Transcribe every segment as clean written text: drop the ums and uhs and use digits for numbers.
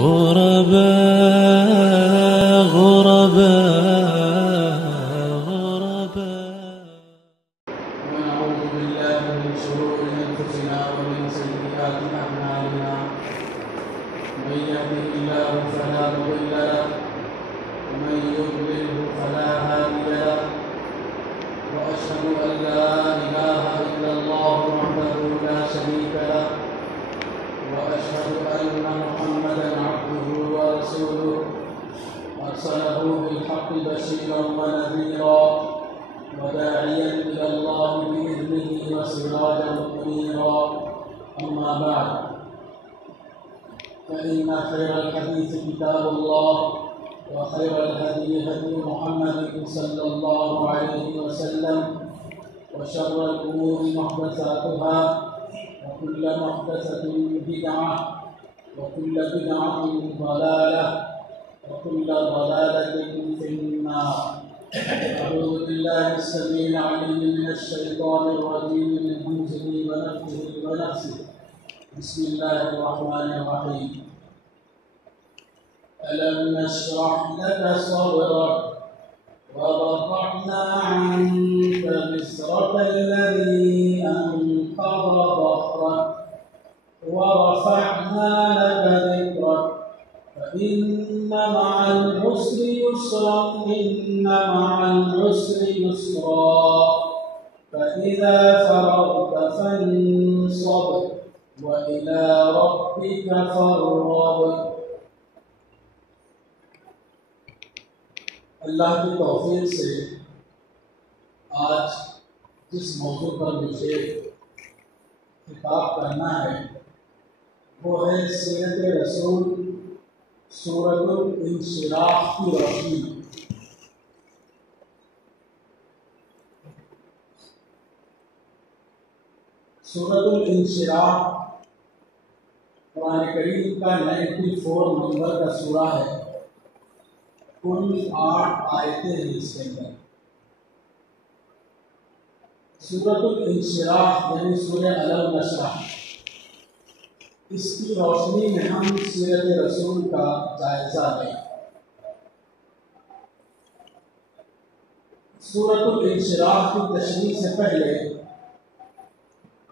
غرباء غرباء غرباء. ونعوذ بالله من شرور أنفسنا ومن سيئات أعمالنا. من يهده الله فلا مضل له ومن يضلله فلا هادي له. وأشهد أن لا إله إلا الله وحده لا شريك له. وأشهد أن محمدا عبده ورسوله أرسله بالحق بشيرا ونذيرا وداعيا إلى الله بإذنه وسراجا منيرا. أما بعد، فإن خير الحديث كتاب الله، وخير الهدي هدي محمد صلى الله عليه وسلم، وشر الأمور محدثاتها، وكل محدثة بدعة، وكل بدعة ضلالة، وكل ضلالة في النار. أعوذ بالله السميع العليم من الشيطان الرجيم من همزه ونفخه ونفسه. بسم الله الرحمن الرحيم. ألم نشرح لك صدرك ووضعنا عنك وزرك الذي أنقض ظهرك ورفعنا لك ذكرك فإن مع العسر يسرا إن مع العسر يسرا فإذا فرغت فانصب وإلى ربك فارغب. اللہ کی توفیق سے آج جس موضوع پر مجھے خطاب کرنا ہے وہ ہے سیرت رسول سورۃ الانشراح کی روشنی. سورۃ الانشراح قرآن کریم کا 94 نمبر کا سورہ ہے. کل 8 آیتیں ہیں اس کے اندر. سورۃ الانشراح یعنی سورہ الم نشرح، اس کی روشنی میں ہم سیرت رسول کا جائزہ لیں. سورۃ الانشراح کی تشریح سے پہلے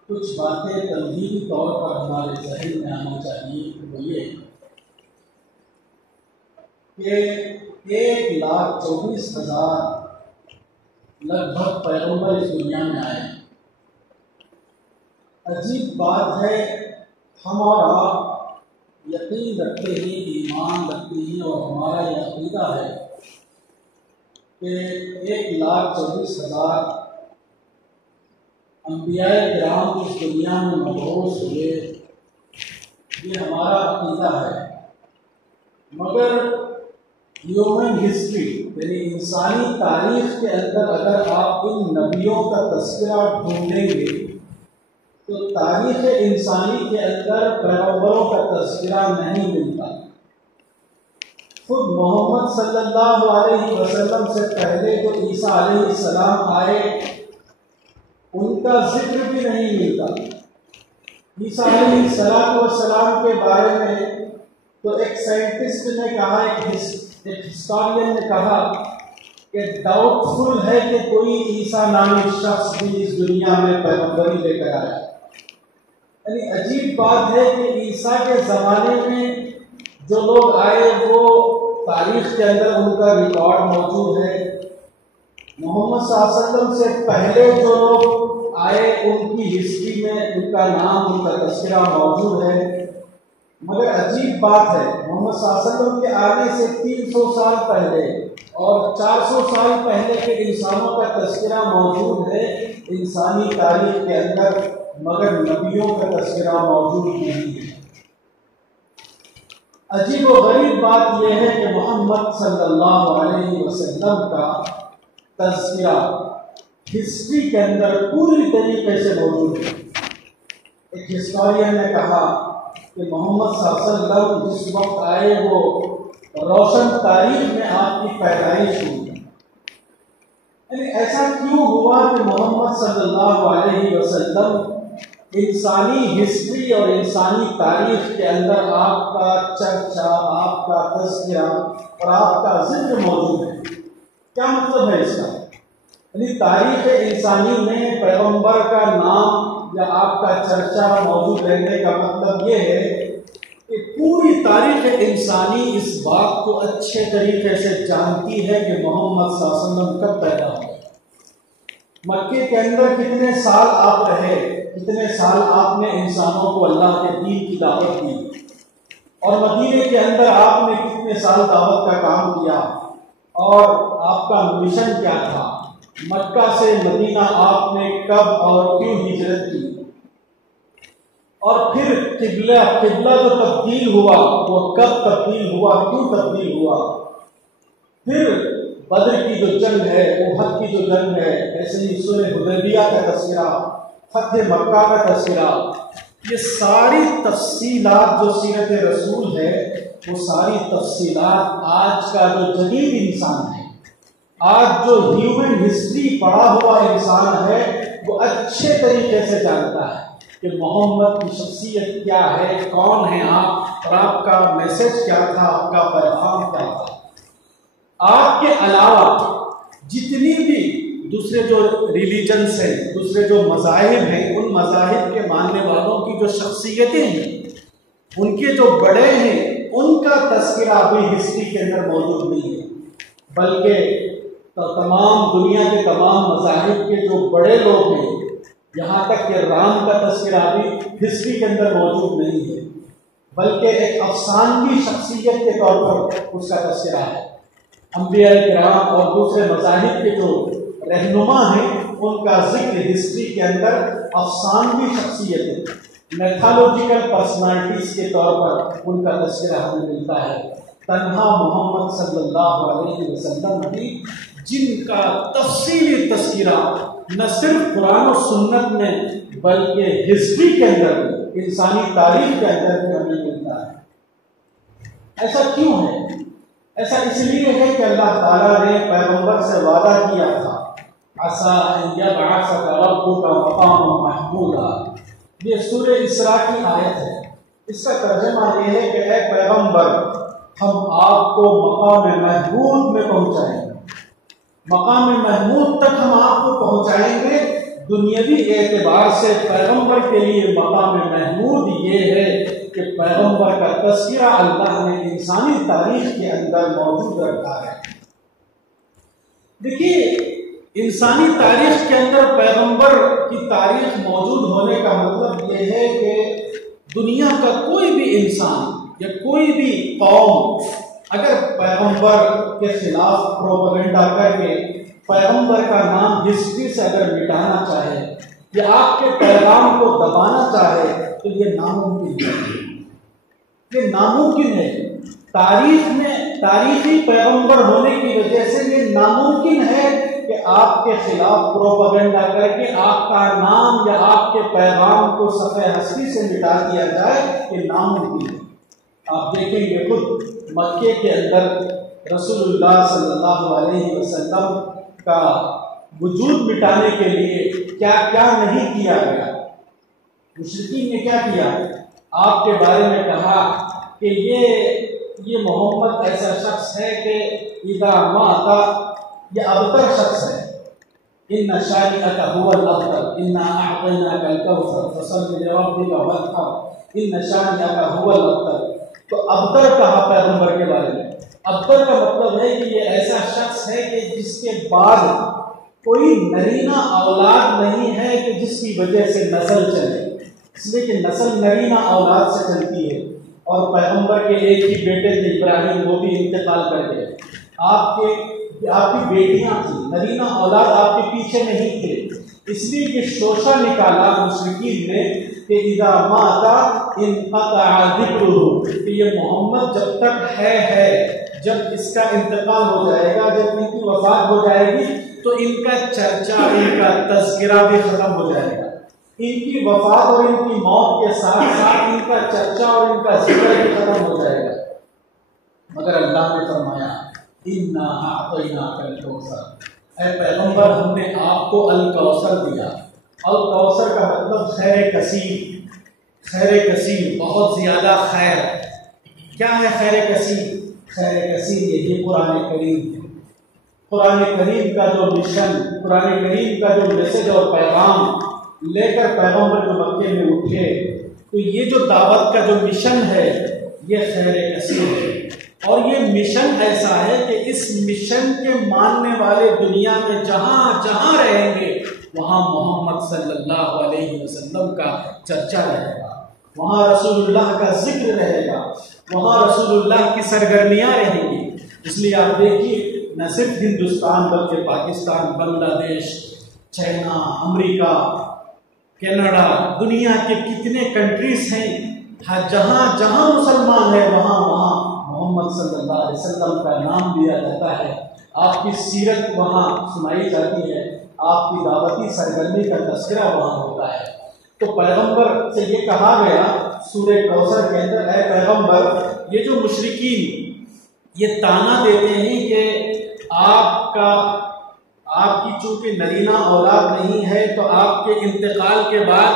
کچھ باتیں تمہیدی طور پر ہمارے ذہن میں آنا چاہیے. وہ یہ کہ 1,24,000 لگ بھگ پیغمبر اس دنیا میں آئے. عجیب بات ہے، ہم اور آپ یقین رکھتے ہیں، ایمان رکھتے ہیں، اور ہمارا یہ عقیدہ ہے کہ 1,24,000 انبیاء کرام اس دنیا میں مبعوث ہوئے. یہ ہمارا عقیدہ ہے. مگر ہیومن ہسٹری یعنی انسانی تاریخ کے اندر اگر آپ ان نبیوں کا تذکرہ ڈھونڈیں گے تو تاریخ انسانی کے اندر پیغمبروں کا تذکرہ نہیں ملتا. خود محمد صلی اللہ علیہ وسلم سے پہلے جو عیسیٰ علیہ السلام آئے ان کا ذکر بھی نہیں ملتا. عیسیٰ علیہ السلام کے بارے میں تو ایک سائنٹسٹ نے کہا، ایک ہسٹورین نے کہا کہ ڈاؤٹ فل ہے کہ کوئی عیسیٰ نامی شخص بھی اس دنیا میں پیغمبری لے کر آیا. یعنی عجیب بات ہے کہ عیسیٰ کے زمانے میں جو لوگ آئے وہ تاریخ کے اندر ان کا ریکارڈ موجود ہے. محمد صلی اللہ علیہ وسلم سے پہلے جو لوگ آئے ان کی ہسٹری میں ان کا نام، ان کا تذکرہ موجود ہے. مگر عجیب بات ہے، محمد صلی اللہ علیہ وسلم کے آنے سے 300 سال پہلے اور 400 سال پہلے کے انسانوں کا تذکرہ موجود ہے انسانی تاریخ کے اندر، مگر نبیوں کا تذکرہ موجود نہیں ہے. عجیب و غریب بات یہ ہے کہ محمد صلی اللہ علیہ وسلم کا تذکرہ ہسٹری کے اندر پوری طریقے سے موجود ہے. ایک ہسٹورین نے کہا کہ محمد صلی اللہ علیہ وسلم جس وقت آئے وہ روشن تاریخ میں آپ کی پیدائش ہوئی. یعنی ایسا کیوں ہوا کہ محمد صلی اللہ علیہ وسلم انسانی ہسٹری اور انسانی تاریخ کے اندر آپ کا چرچا، آپ کا تذکرہ اور آپ کا ذکر موجود ہے۔ کیا مطلب ہے اس کا؟ یعنی تاریخ انسانی میں پیغمبر کا نام یا آپ کا چرچا موجود رہنے کا مطلب یہ ہے کہ پوری تاریخ انسانی اس بات کو اچھے طریقے سے جانتی ہے کہ محمد صلی اللہ علیہ وسلم کب پیدا ہوئے، مکے کے اندر کتنے سال آپ رہے، کتنے سال آپ نے انسانوں کو اللہ کے دین کی دعوت دی، اور مدینے کے اندر آپ نے کتنے سال دعوت کا کام کیا، اور آپ کا مشن کیا تھا، مکہ سے مدینہ آپ نے کب اور کیوں ہجرت کی، اور پھر قبلہ جو تبدیل ہوا وہ کب تبدیل ہوا، کیوں تبدیل ہوا، پھر بدر کی جو جنگ ہے، احد کی جو جنگ ہے، ایسے ہی صلح حدیبیہ کا تذکرہ، فتح مکہ کا تذکرہ، یہ ساری تفصیلات جو سیرت رسول ہے، وہ ساری تفصیلات آج کا جو جدید انسان ہے، آج جو ہیومن ہسٹری پڑھا ہوا انسان ہے، وہ اچھے طریقے سے جانتا ہے کہ محمد کی شخصیت کیا ہے، کون ہیں آپ، اور آپ کا میسج کیا تھا، آپ کا پیغام کیا تھا۔ آپ کے علاوہ جتنی بھی دوسرے جو ریلیجنس ہیں، دوسرے جو مذاہب ہیں، ان مذاہب کے ماننے والوں کی جو شخصیتیں ہیں، ان کے جو بڑے ہیں، ان کا تذکرہ بھی ہسٹری کے اندر موجود نہیں ہے، بلکہ تمام دنیا کے تمام مذاہب کے جو بڑے لوگ ہیں، یہاں تک کہ رام کا تذکرہ بھی ہسٹری کے اندر موجود نہیں ہے، بلکہ ایک افسانوی شخصیت کے طور پر اس کا تذکرہ ہے۔ انبیاء کرام اور دوسرے مذاہب کے جو رہنما ہیں، ان کا ذکر ہسٹری کے اندر افسانوی شخصیت، میتھالوجیکل پرسنالٹیز کے طور پر ان کا تذکرہ ہمیں ملتا ہے۔ تنہا محمد صلی اللہ علیہ وسلم بھی جن کا تفصیلی تذکرہ نہ صرف قرآن و سنت میں بلکہ ہسٹری کے اندر، انسانی تاریخ کے اندر بھی ہمیں ملتا ہے۔ ایسا کیوں ہے؟ ایسا اس لیے ہے کہ اللہ تعالیٰ نے پیغمبر سے وعدہ کیا تھا، عَسَىٰ أَن يَبْعَثَكَ رَبُّكَ مَقَامًا مَحْمُودًا۔ یہ سورہ اسراء کی آیت ہے۔ اس کا ترجمہ یہ ہے کہ اے پیغمبر، ہم آپ کو مقام محمود میں پہنچائیں گے، مقام محمود تک ہم آپ کو پہنچائیں گے۔ دنیاوی اعتبار سے پیغمبر کے لیے مقام محمود یہ ہے کہ پیغمبر کا تذکرہ اللہ نے انسانی تاریخ کے اندر موجود رکھا ہے۔ دیکھیے، انسانی تاریخ کے اندر پیغمبر کی تاریخ موجود ہونے کا مطلب یہ ہے کہ دنیا کا کوئی بھی انسان یا کوئی بھی قوم اگر پیغمبر کے خلاف پروپیگنڈا کر کے پیغمبر کا نام ہسٹری سے اگر مٹانا چاہے یا آپ کے پیغام کو دبانا چاہے تو یہ ناممکن ہے، یہ ناممکن ہے۔ تاریخ میں تاریخی پیغمبر ہونے کی وجہ سے یہ ناممکن ہے کہ آپ کے خلاف پروپیگنڈا کر کے آپ کا نام یا آپ کے پیغام کو صفحہ ہستی سے مٹا دیا جائے، یہ ناممکن ہے۔ آپ دیکھیں گے خود مکے کے اندر رسول اللہ صلی اللہ علیہ وسلم کا وجود مٹانے کے لیے کیا کیا نہیں کیا گیا۔ مشرکین نے کیا کیا؟ آپ کے بارے میں کہا کہ یہ محمد ایسا شخص ہے کہ اذا مات، یہ ابتر شخص ہے۔ ان شانئک هو الابتر انا اعطیناک الکوثر فصل لربک وانحر ان شانئک هو الابتر۔ تو ابتر کہا پیغمبر کے بارے میں۔ ابتر کا مطلب ہے کہ یہ ایسا شخص ہے کہ جس کے بعد کوئی نرینہ اولاد نہیں ہے کہ جس کی وجہ سے نسل چلے، اس لیے کہ نسل نرینہ اولاد سے چلتی ہے، اور پیغمبر کے ایک ہی بیٹے تھے ابراہیم، وہ بھی انتقال کر گئے۔ آپ کی بیٹیاں تھیں، نرینہ اولاد آپ کے پیچھے نہیں تھے، اس لیے کہ شوشہ نکالا مشرکین نے کہ اذا مات انقطع ذکرہ، کہ یہ محمد جب تک ہے، جب اس کا انتقال ہو جائے گا، جب ان کی وفات ہو جائے گی تو ان کا چرچا، ان کا تذکرہ بھی ختم ہو جائے گا۔ ان کی وفات اور ان کی موت کے ساتھ ساتھ ان کا چرچا اور ان کا ذکر بھی ختم ہو جائے گا۔ مگر اللہ نے فرمایا اِنَّا أَعْطَيْنَاكَ الْكَوْثَرَ، اے پیغمبر ہم نے آپ کو الکوثر دیا۔ الکوثر کا مطلب خیر کثیر، خیر کثیر، بہت زیادہ خیر۔ کیا ہے خیر کثیر؟ خیر کثیر یہی قرآن کریم ہے۔ قرآن کریم کا جو مشن، قرآن کریم کا جو میسج اور پیغام لے کر پیغمبر جو مکے میں اٹھے، تو یہ جو دعوت کا جو مشن ہے یہ خیر کثیر ہے۔ اور یہ مشن ایسا ہے کہ اس مشن کے ماننے والے دنیا میں جہاں جہاں رہیں گے وہاں محمد صلی اللہ علیہ وسلم کا چرچا رہے گا، وہاں رسول اللہ کا ذکر رہے گا، وہاں رسول اللہ کی سرگرمیاں رہیں گی۔ اس لیے آپ دیکھیے نہ صرف ہندوستان بلکہ پاکستان، بنگلہ دیش، چائنا، امریکہ، کینیڈا، دنیا کے کتنے کنٹریز ہیں، جہاں جہاں مسلمان ہے وہاں وہاں محمد صلی اللہ علیہ وسلم کا نام لیا جاتا ہے، آپ کی سیرت وہاں سنائی جاتی ہے، آپ کی دعوتی سرگرمی کا تذکرہ وہاں ہوتا ہے۔ تو پیغمبر سے یہ کہا گیا سورہ کوثر کے اندر، اے پیغمبر، یہ جو مشرکین یہ تانا دیتے ہیں کہ آپ کی چونکہ نرینہ اولاد نہیں ہے تو آپ کے انتقال کے بعد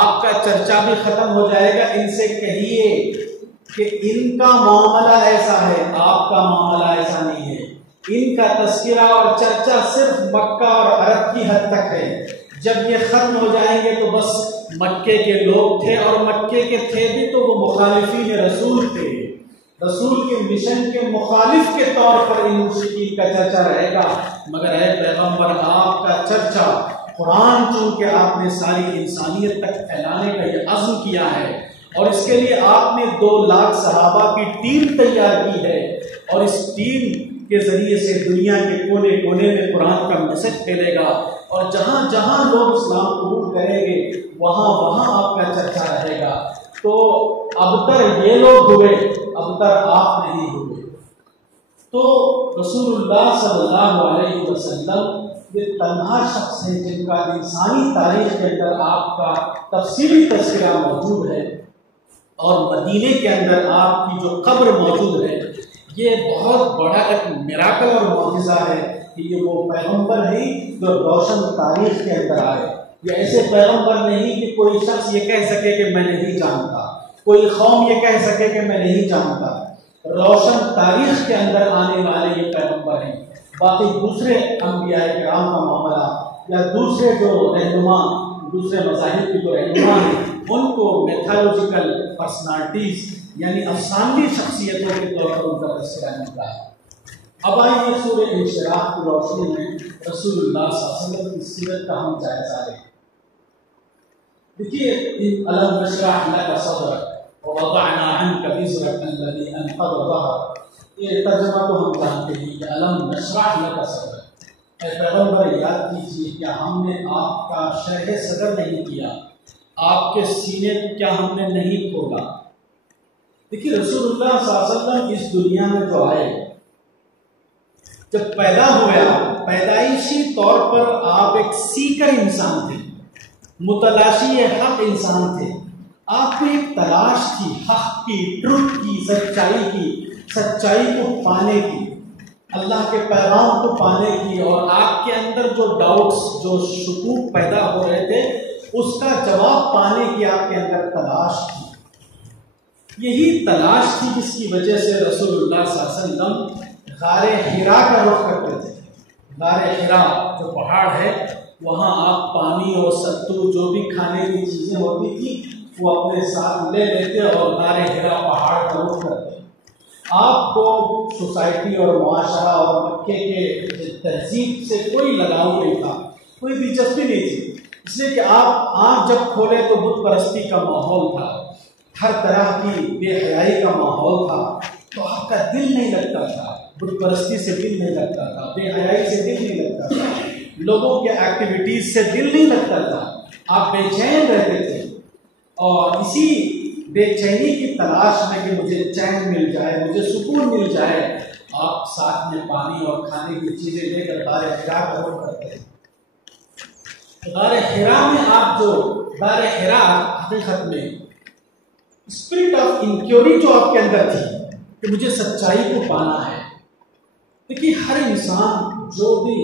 آپ کا چرچا بھی ختم ہو جائے گا، ان سے کہیے کہ ان کا معاملہ ایسا ہے، آپ کا معاملہ ایسا نہیں ہے، ان کا تذکرہ اور چرچا صرف مکہ اور عرب کی حد تک ہے، جب یہ ختم ہو جائیں گے تو بس مکے کے لوگ تھے، اور مکے کے تھے بھی تو وہ مخالفین رسول تھے، رسول کے مشن کے مخالف کے طور پر ان مشرکین کا چرچا رہے گا۔ مگر اے پیغمبر، آپ کا چرچا قرآن چونکہ آپ نے ساری انسانیت تک پھیلانے کا یہ عزم کیا ہے، اور اس کے لیے آپ نے 2 لاکھ صحابہ کی ٹیم تیار کی ہے، اور اس ٹیم کے ذریعے سے دنیا کے کونے کونے میں قرآن کا میسج پھیلے گا، اور جہاں جہاں لوگ اسلام قبول کریں گے وہاں وہاں آپ کا چرچا رہے گا۔ تو ابتر یہ لوگ ہوئے، ابتر آپ نہیں ہوئے۔ تو رسول اللہ صلی اللہ علیہ وسلم یہ تنہا شخص ہیں جن کا انسانی تاریخ کے اندر آپ کا تفصیلی تذکرہ موجود ہے، اور مدینے کے اندر آپ کی جو قبر موجود ہے، یہ بہت بڑا ایک میراکل اور معجزہ ہے کہ یہ وہ پیغمبر نہیں جو روشن تاریخ کے اندر آئے۔ یہ ایسے پیغمبر نہیں کہ کوئی شخص یہ کہہ سکے کہ میں نہیں جانتا، کوئی قوم یہ کہہ سکے کہ میں نہیں جانتا۔ روشن تاریخ کے اندر آنے والے یہ پیغمبر ہیں۔ باقی دوسرے انبیاء کرام کا معاملہ یا دوسرے جو رہنما، دوسرے مذاہب کی جو رہنما ہیں، ان کو میتھالوجیکل پرسنالٹیز یعنی افسانوی شخصیتوں کے طور پر ان کا تذکرہ ملتا ہے۔ اب آئیے سورہ انشراح کی روشنی میں رسول اللہ صلی اللہ علیہ وسلم کی سیرت کا ہم جائزہ لیں۔ دیکھیے الم نشرح لک صدرک ووضعنا عنک وزرک الذی انقض ظہرک، یہ ترجمہ تو ہم جانتے ہیں کہ الم نشرح لک صدرک، اے پیغمبر یاد کیجیے کیا ہم نے آپ کا شرح صدر نہیں کیا، آپ کے سینے کیا ہم نے نہیں کھولا۔ دیکھیے رسول اللہ صلی اللہ علیہ وسلم اس دنیا میں جو آئے، جب پیدا ہوئے، پیدائشی طور پر آپ ایک سیکر انسان تھے، متلاشی حق انسان تھے، آپ کو ایک تلاش تھی حق کی، ٹروتھ کی، سچائی کو پانے کی، اللہ کے پیغام کو پانے کی، اور آپ کے اندر جو ڈاؤٹس، جو شکوک پیدا ہو رہے تھے اس کا جواب پانے کی آپ کے اندر تلاش تھی۔ یہی تلاش تھی جس کی وجہ سے رسول اللہ صلی اللہ علیہ وسلم غار حرا کا رخ کرتے تھے۔ غار حرا جو پہاڑ ہے وہاں آپ پانی اور ستو جو بھی کھانے کی چیزیں ہوتی تھی وہ اپنے ساتھ لے لیتے اور غار حرا پہاڑ کا رخ کرتے۔ آپ کو سوسائٹی اور معاشرہ اور مکے کے تہذیب سے کوئی لگاؤ نہیں تھا، کوئی دلچسپی نہیں تھی، اس لیے کہ آپ آنکھ جب کھولے تو بت پرستی کا ماحول تھا، ہر طرح کی بے حیائی کا ماحول تھا، تو آپ کا دل نہیں لگتا تھا، بت پرستی سے دل نہیں لگتا تھا، بے حیائی سے دل نہیں لگتا تھا، لوگوں کے ایکٹیویٹیز سے دل نہیں لگتا تھا، آپ بے چین رہتے تھے، اور اسی بے چینی کی تلاش میں کہ مجھے چین مل جائے، مجھے سکون مل جائے، آپ ساتھ میں پانی اور کھانے کی چیزیں لے کر غار حرا کا رخ کرتے ہیں۔ غار حرا میں آپ جو غار حرا حقیقت میں اسپرٹ آف انکیوری جو آپ کے اندر تھی کہ مجھے سچائی کو پانا ہے۔ دیکھیے ہر انسان جو بھی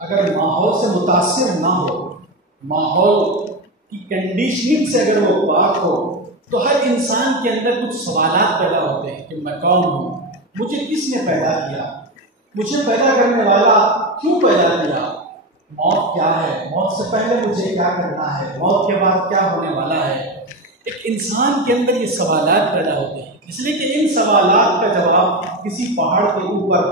اگر ماحول سے متاثر نہ ہو ماحول کی کنڈیشننگ سے اگر وہ پاک ہو تو ہر انسان کے اندر کچھ سوالات پیدا ہوتے ہیں کہ میں کون ہوں، مجھے کس نے پیدا کیا، مجھے پیدا کرنے والا کیوں پیدا کیا، موت کیا ہے، موت سے پہلے مجھے کیا کرنا ہے، موت کے بعد کیا ہونے والا ہے۔ ایک انسان کے اندر یہ سوالات پیدا ہوتے ہیں، اس لیے کہ ان سوالات کا جواب کسی پہاڑ کے اوپر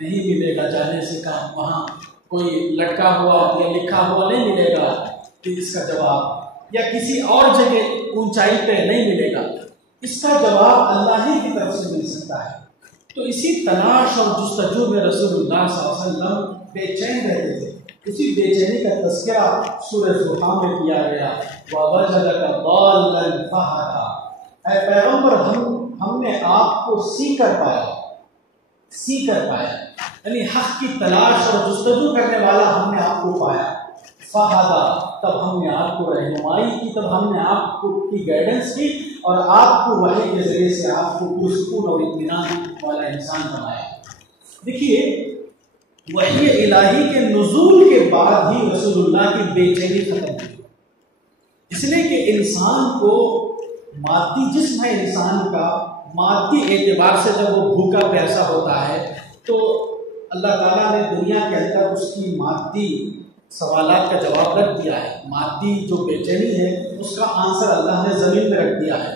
نہیں ملے گا جانے سے کہاں، وہاں کوئی لٹکا ہوا یا لکھا ہوا نہیں ملے گا کہ اس کا جواب، یا کسی اور جگہ اونچائی پہ نہیں ملے گا، اس کا جواب اللہ ہی کی طرف سے مل سکتا ہے۔ تو اسی تلاش اور جستجو میں رسول اللہ صلی اللہ علیہ وسلم بے چین رہتے تھے۔ اسی بے چینی کا تذکرہ سورہ زحا میں کیا گیا، وَوَجَدَكَ ضَالًّا فَهَدَىٰ، اے پیغمبر ہم نے آپ کو سی کر پایا، یعنی حق کی تلاش اور جستجو کرنے والا ہم نے آپ کو پایا، فَهَدَىٰ، تب ہم نے آپ کو رہنمائی کی، تب ہم نے آپ کو کی گائیڈنس کی اور آپ کو وحی کے ذریعے سے آپ کو پرسکون اور اطمینان والا انسان بنایا۔ دیکھیے وحی الہی کے نزول کے بعد ہی رسول اللہ کی بے چینی ختم ہوئی، اس لیے کہ انسان کو مادی جسم ہے، انسان کا مادی اعتبار سے جب وہ بھوکا پیاسا ہوتا ہے تو اللہ تعالیٰ نے دنیا کے اندر اس کی مادی سوالات کا جواب رکھ دیا ہے، مادی جو بے چینی ہے اس کا آنسر اللہ نے زمین میں رکھ دیا ہے،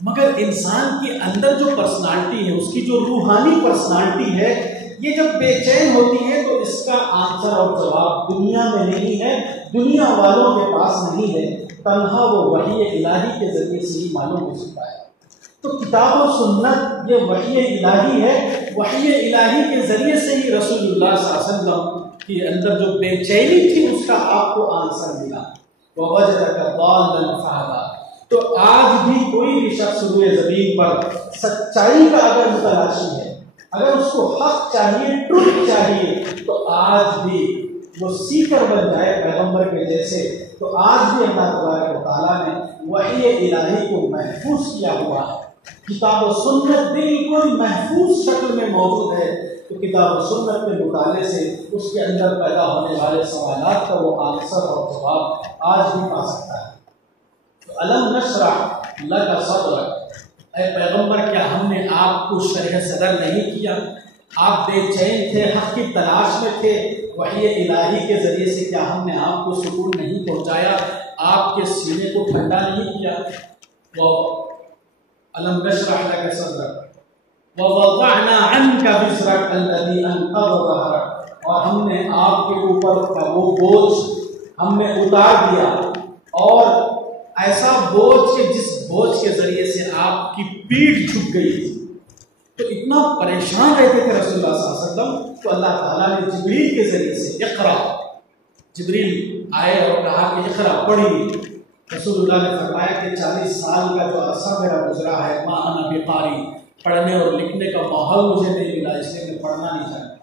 مگر انسان کے اندر جو پرسنالٹی ہے، اس کی جو روحانی پرسنالٹی ہے، یہ جب بے چین ہوتی ہے تو اس کا آنسر اور جواب دنیا میں نہیں ہے، دنیا والوں کے پاس نہیں ہے، تنہا وہ وحی الہی کے ذریعے سے ہی معلوم ہو سکتا ہے۔ تو کتاب و سنت یہ وحی الہی ہے، وحی الہی کے ذریعے سے ہی رسول اللہ صلی اللہ علیہ وسلم کے اندر جو بے چینی تھی اس کا آپ کو آنسر ملا، وَوَجَدَكَ ضَالًّا فَهَدَىٰ۔ تو آج بھی کوئی بھی شخص روئے زمین پر سچائی کا اگر متلاشی ہے، اگر اس کو حق چاہیے، ٹروتھ چاہیے، تو آج بھی وہ سیکر بن جائے پیغمبر کے جیسے، تو آج بھی اللہ تبارک و تعالیٰ نے وحی الہی کو محفوظ کیا ہوا ہے۔ کتاب و سنت بالکل محفوظ شکل میں موجود ہے، تو کتاب و سنت کے مطالعے سے اس کے اندر پیدا ہونے والے سوالات کا وہ آنسر اور جواب آج بھی پا سکتا ہے۔ تو الم نشرح لک صدرک، اے پیغمبر کیا ہم نے آپ کو شرح صدر نہیں کیا؟ آپ بے چین تھے، حق کی تلاش میں تھے، وحی الہی کے ذریعے سے کیا ہم نے آپ کو سکون نہیں پہنچایا، آپ کے سینے کو ٹھنڈا نہیں کیا؟ وہ الم نشرح لک صدرک ووضعنا عنک وزرک الذی انقض ظہرک، اور ہم نے آپ کے اوپر کا وہ بوجھ ہم نے اتار دیا، اور ایسا بوجھ کہ جس بوجھ کے ذریعے سے آپ کی پیٹھ جھک گئی تھی۔ تو اتنا پریشان رہتے تھے رسول اللہ صلی اللہ علیہ وسلم، تو اللہ تعالیٰ نے جبریل کے ذریعے سے اقرا، جبریل آئے اور کہا کہ اقرا پڑھی۔ رسول اللہ نے فرمایا کہ 40 سال کا جو عرصہ میرا گزرا ہے، ما انا بقاری، پڑھنے اور لکھنے کا ماحول مجھے نہیں ملا، اس لیے میں پڑھنا نہیں چاہتا۔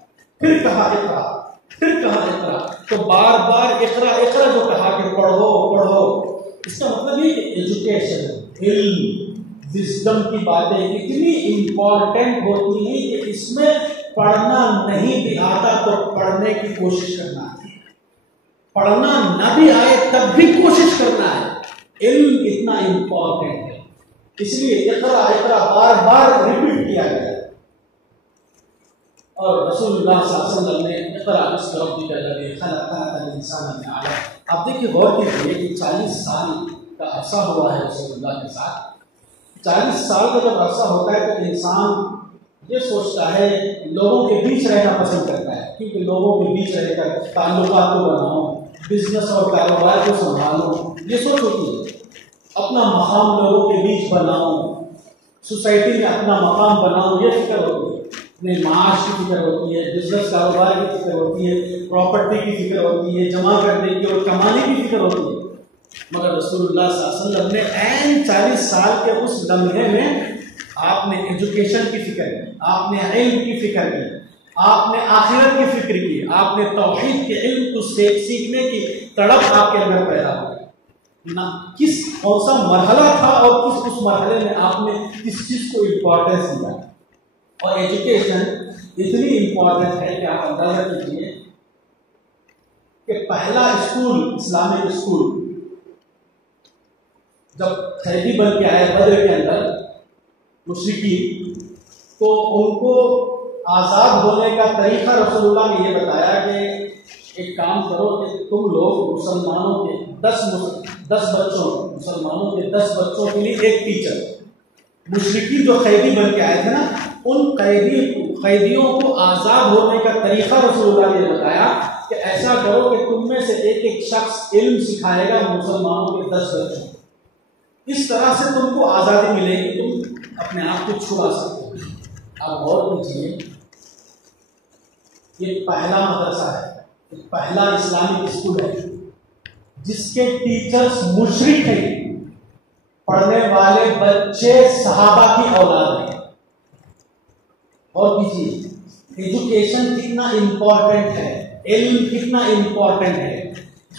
پھر کہا اقرا، پھر کہا اقرا، تو بار بار اقرا اقرا جو کہا کہ پڑھو پڑھو، اس کا مطلب یہ کہ ایجوکیشن، علم، وزڈم کی باتیں اتنی امپورٹنٹ ہوتی ہیں کہ اس میں پڑھنا نہیں بھی آتا تو پڑھنے کی کوشش کرنا ہے، پڑھنا نہ بھی آئے تب بھی کوشش کرنا ہے، علم اتنا امپورٹنٹ ہے، اس لیے اقرا اقرا بار بار ریپیٹ کیا گیا۔ اور رسول اللہ صلی اللہ علیہ وسلم نے اقرا بسم ربک الذی خلق الانسان من علق، آپ دیکھیے غور کیجیے کہ 40 سال کا عرصہ ہوا ہے رسول اللہ کے ساتھ۔ 40 سال کا جب عرصہ ہوتا ہے تو انسان یہ سوچتا ہے، لوگوں کے بیچ رہنا پسند کرتا ہے، کیونکہ لوگوں کے بیچ رہ کر تعلقات کو بناؤں، بزنس اور کاروبار کو سنبھالوں، یہ سوچ ہوتی ہے، اپنا مقام لوگوں کے بیچ بناؤں، سوسائٹی میں اپنا مقام بناؤں، یہ فکر ہوتی ہے، اپنے معاش کی فکر ہوتی ہے، بزنس کاروبار کی فکر ہوتی ہے، پراپرٹی کی فکر ہوتی ہے، جمع کرنے کی اور کمانے کی فکر ہوتی ہے۔ مگر رسول اللہ صلی اللہ علیہ وسلم نے عین 40 سال کے اس لمحے میں آپ نے ایجوکیشن کی فکر کی، آپ نے علم کی فکر کی، آپ نے آخرت کی فکر کی، آپ نے توحید کے علم کو سیکھنے کی تڑپ آپ کے اندر پیدا ہو گئی۔ نہ کس کون سا مرحلہ تھا اور اس مرحلے میں آپ نے کس چیز کو امپورٹنس دیا، اور ایجوکیشن اتنی امپورٹنٹ ہے کہ آپ اندازہ کیجیے کہ پہلا اسکول اسلامک اسکول جب قیدی بن کے آئے بدر کے اندر مشرکین، تو ان کو آزاد ہونے کا طریقہ رسول اللہ نے یہ بتایا کہ ایک کام کرو کہ تم لوگ مسلمانوں کے 10 بچوں مسلمانوں کے 10 بچوں کے لیے ایک ٹیچر، مشرکین جو قیدی بن کے آئے تھے نا، ان قیدیوں کو آزاد ہونے کا طریقہ رسول اللہ نے بتایا کہ ایسا کرو کہ تم میں سے ایک شخص علم سکھائے گا مسلمانوں کے 10 بچوں، اس طرح سے تم کو آزادی ملے گی، تم اپنے آپ کو چھڑا سکتے ہو۔ آپ غور کیجیے، یہ پہلا مدرسہ ہے، پہلا اسلامک اسکول ہے جس کے ٹیچرز مشرک ہیں، پڑھنے والے بچے صحابہ کی اولاد ہیں۔ اور کیجیے ایجوکیشن کتنا امپورٹنٹ ہے، علم کتنا امپورٹنٹ ہے۔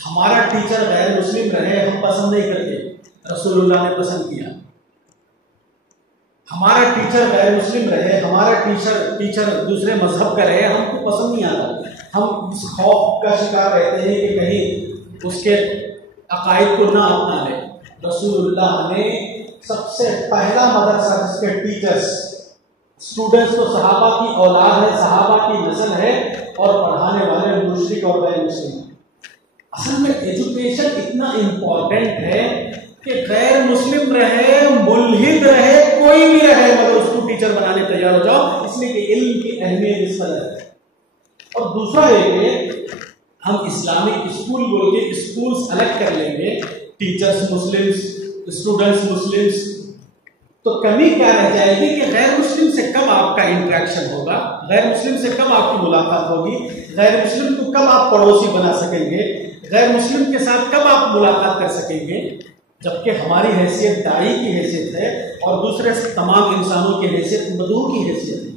ہمارا ٹیچر غیر مسلم رہے ہم پسند نہیں کرتے، رسول اللہ نے پسند کیا۔ ہمارا ٹیچر غیر مسلم رہے، ہمارا ٹیچر دوسرے مذہب کا رہے، ہم کو پسند نہیں آتا۔ ہم اس خوف کا شکار رہتے ہیں کہ کہیں اس کے عقائد کو نہ اپنا لے۔ رسول اللہ نے سب سے پہلا مدرسہ جس کے ٹیچرز اسٹوڈنٹس تو صحابہ کی اولاد ہے، صحابہ کی نسل ہے، اور پڑھانے والے مشرک اور غیر مسلم ہیں۔ اصل میں ایجوکیشن اتنا امپورٹنٹ ہے کہ غیر مسلم رہے، ملحد رہے، کوئی بھی رہے، مگر اس کو ٹیچر بنانے تیار ہو جاؤ، اس لیے کہ علم کی اہمیت اس قدر ہے۔ اور دوسرا ہے کہ ہم اسلامک اسکول بول کے اسکولز الگ کر لیں گے، ٹیچرز مسلمز، اسٹوڈنٹس مسلمز، تو کمی کیا رہ جائے گی کہ غیر مسلم سے کب آپ کا انٹریکشن ہوگا، غیر مسلم سے کب آپ کی ملاقات ہوگی، غیر مسلم کو کب آپ پڑوسی بنا سکیں گے، غیر مسلم کے ساتھ کب آپ ملاقات کر سکیں گے، جبکہ ہماری حیثیت داعی کی حیثیت ہے اور دوسرے تمام انسانوں کی حیثیت مدعو کی حیثیت ہے۔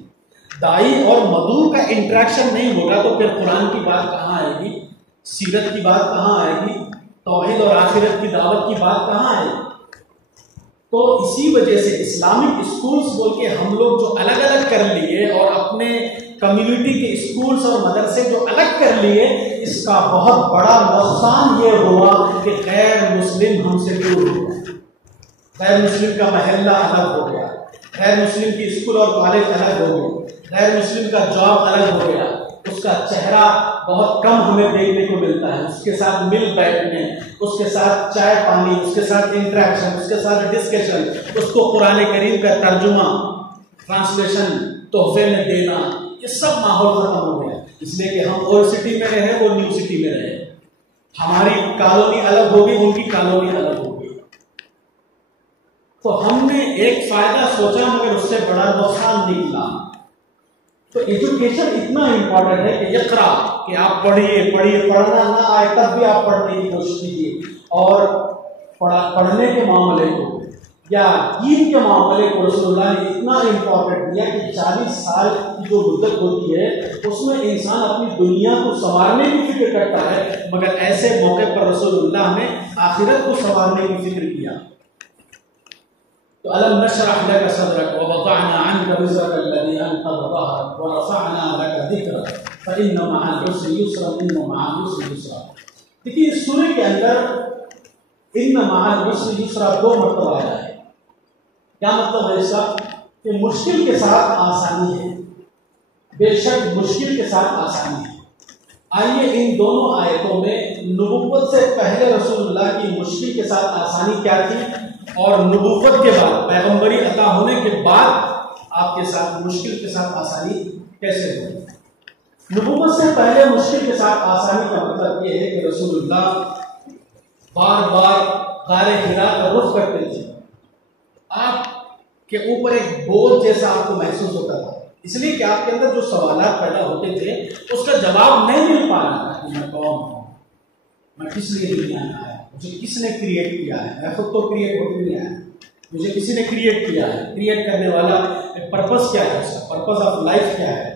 داعی اور مدعو کا انٹریکشن نہیں ہوگا تو پھر قرآن کی بات کہاں آئے گی، سیرت کی بات کہاں آئے گی، توحید اور آخرت کی دعوت کی بات کہاں آئے گی؟ تو اسی وجہ سے اسلامک اسکولز بول کے ہم لوگ جو الگ الگ کر لیے اور اپنے کمیونٹی کے اسکولز اور مدرسے جو الگ کر لیے، اس کا بہت بڑا نقصان یہ ہوا کہ غیر مسلم ہم سے دور ہو گئے، غیر مسلم کا محلہ الگ ہو گیا، غیر مسلم کی اسکول اور کالج الگ ہو گئے، غیر مسلم کا جاب الگ ہو گیا، اس کا چہرہ بہت کم ہمیں دیکھنے کو ملتا ہے، اس کے ساتھ مل بیٹھنے، اس کے ساتھ چائے پانی، اس کے ساتھ انٹریکشن، اس کے ساتھ ڈسکشن، اس کو قرآن کریم کا ترجمہ ٹرانسلیشن تحفے میں دینا، یہ سب ماحول ختم ہو گیا، اس لیے کہ ہم اولڈ سٹی میں رہے، وہ نیو سٹی میں رہے، ہماری کالونی الگ ہوگی، ان کی کالونی الگ ہوگی۔ تو ہم نے ایک فائدہ سوچا مگر اس سے بڑا نقصان نکلا۔ تو ایجوکیشن اتنا امپورٹنٹ ہے کہ اقرا، کہ آپ پڑھیے، پڑھنا نہ آئے تب بھی آپ پڑھنے کی کوشش کیجیے، اور پڑھنے کے معاملے کو یا دین کے معاملے کو رسول اللہ نے اتنا امپورٹنٹ دیا کہ 40 سال کی جو مدت ہوتی ہے اس میں انسان اپنی دنیا کو سنوارنے کی فکر کرتا ہے، مگر ایسے موقع پر رسول اللہ نے آخرت کو سنوارنے کی فکر کیا۔ تو ألم نشرح لك صدرك ووضعنا عنك وزرك الذي أنقض ظهرك ورفعنا لك ذكرك فإن مع العسر يسرا إن مع العسر يسرا۔ دیکھیے اس سورے کے اندر ان مع العسر یسرا 2 مرتبہ آیا ہے۔ کیا مطلب ہے اس کا؟ کہ مشکل کے ساتھ آسانی ہے، بے شک مشکل کے ساتھ آسانی ہے۔ آئیے ان دونوں آیتوں میں نبوت سے پہلے رسول اللہ کی مشکل کے ساتھ آسانی کیا تھی، اور نبوت کے بعد پیغمبری عطا ہونے کے بعد آپ کے ساتھ مشکل کے ساتھ آسانی کیسے ہوئی۔ نبوت سے پہلے مشکل کے ساتھ آسانی کا مطلب یہ ہے کہ رسول اللہ بار بار غار حرا کا رخ کرتے تھے، آپ کے اوپر ایک بوجھ جیسا آپ کو محسوس ہوتا تھا، اس لیے کہ آپ کے اندر جو سوالات پیدا ہوتے تھے اس کا جواب نہیں مل پا رہا تھا کہ میں کون ہوں، میں کس لیے دنیا میں آیا، مجھے کس نے کریٹ کیا ہے، میں خود تو کریٹ ہو کے نہیں آیا، مجھے کسی نے کریٹ کیا ہے، کریٹ کرنے والا پرپس کیا ہے، اس کا پرپس آف لائف کیا ہے،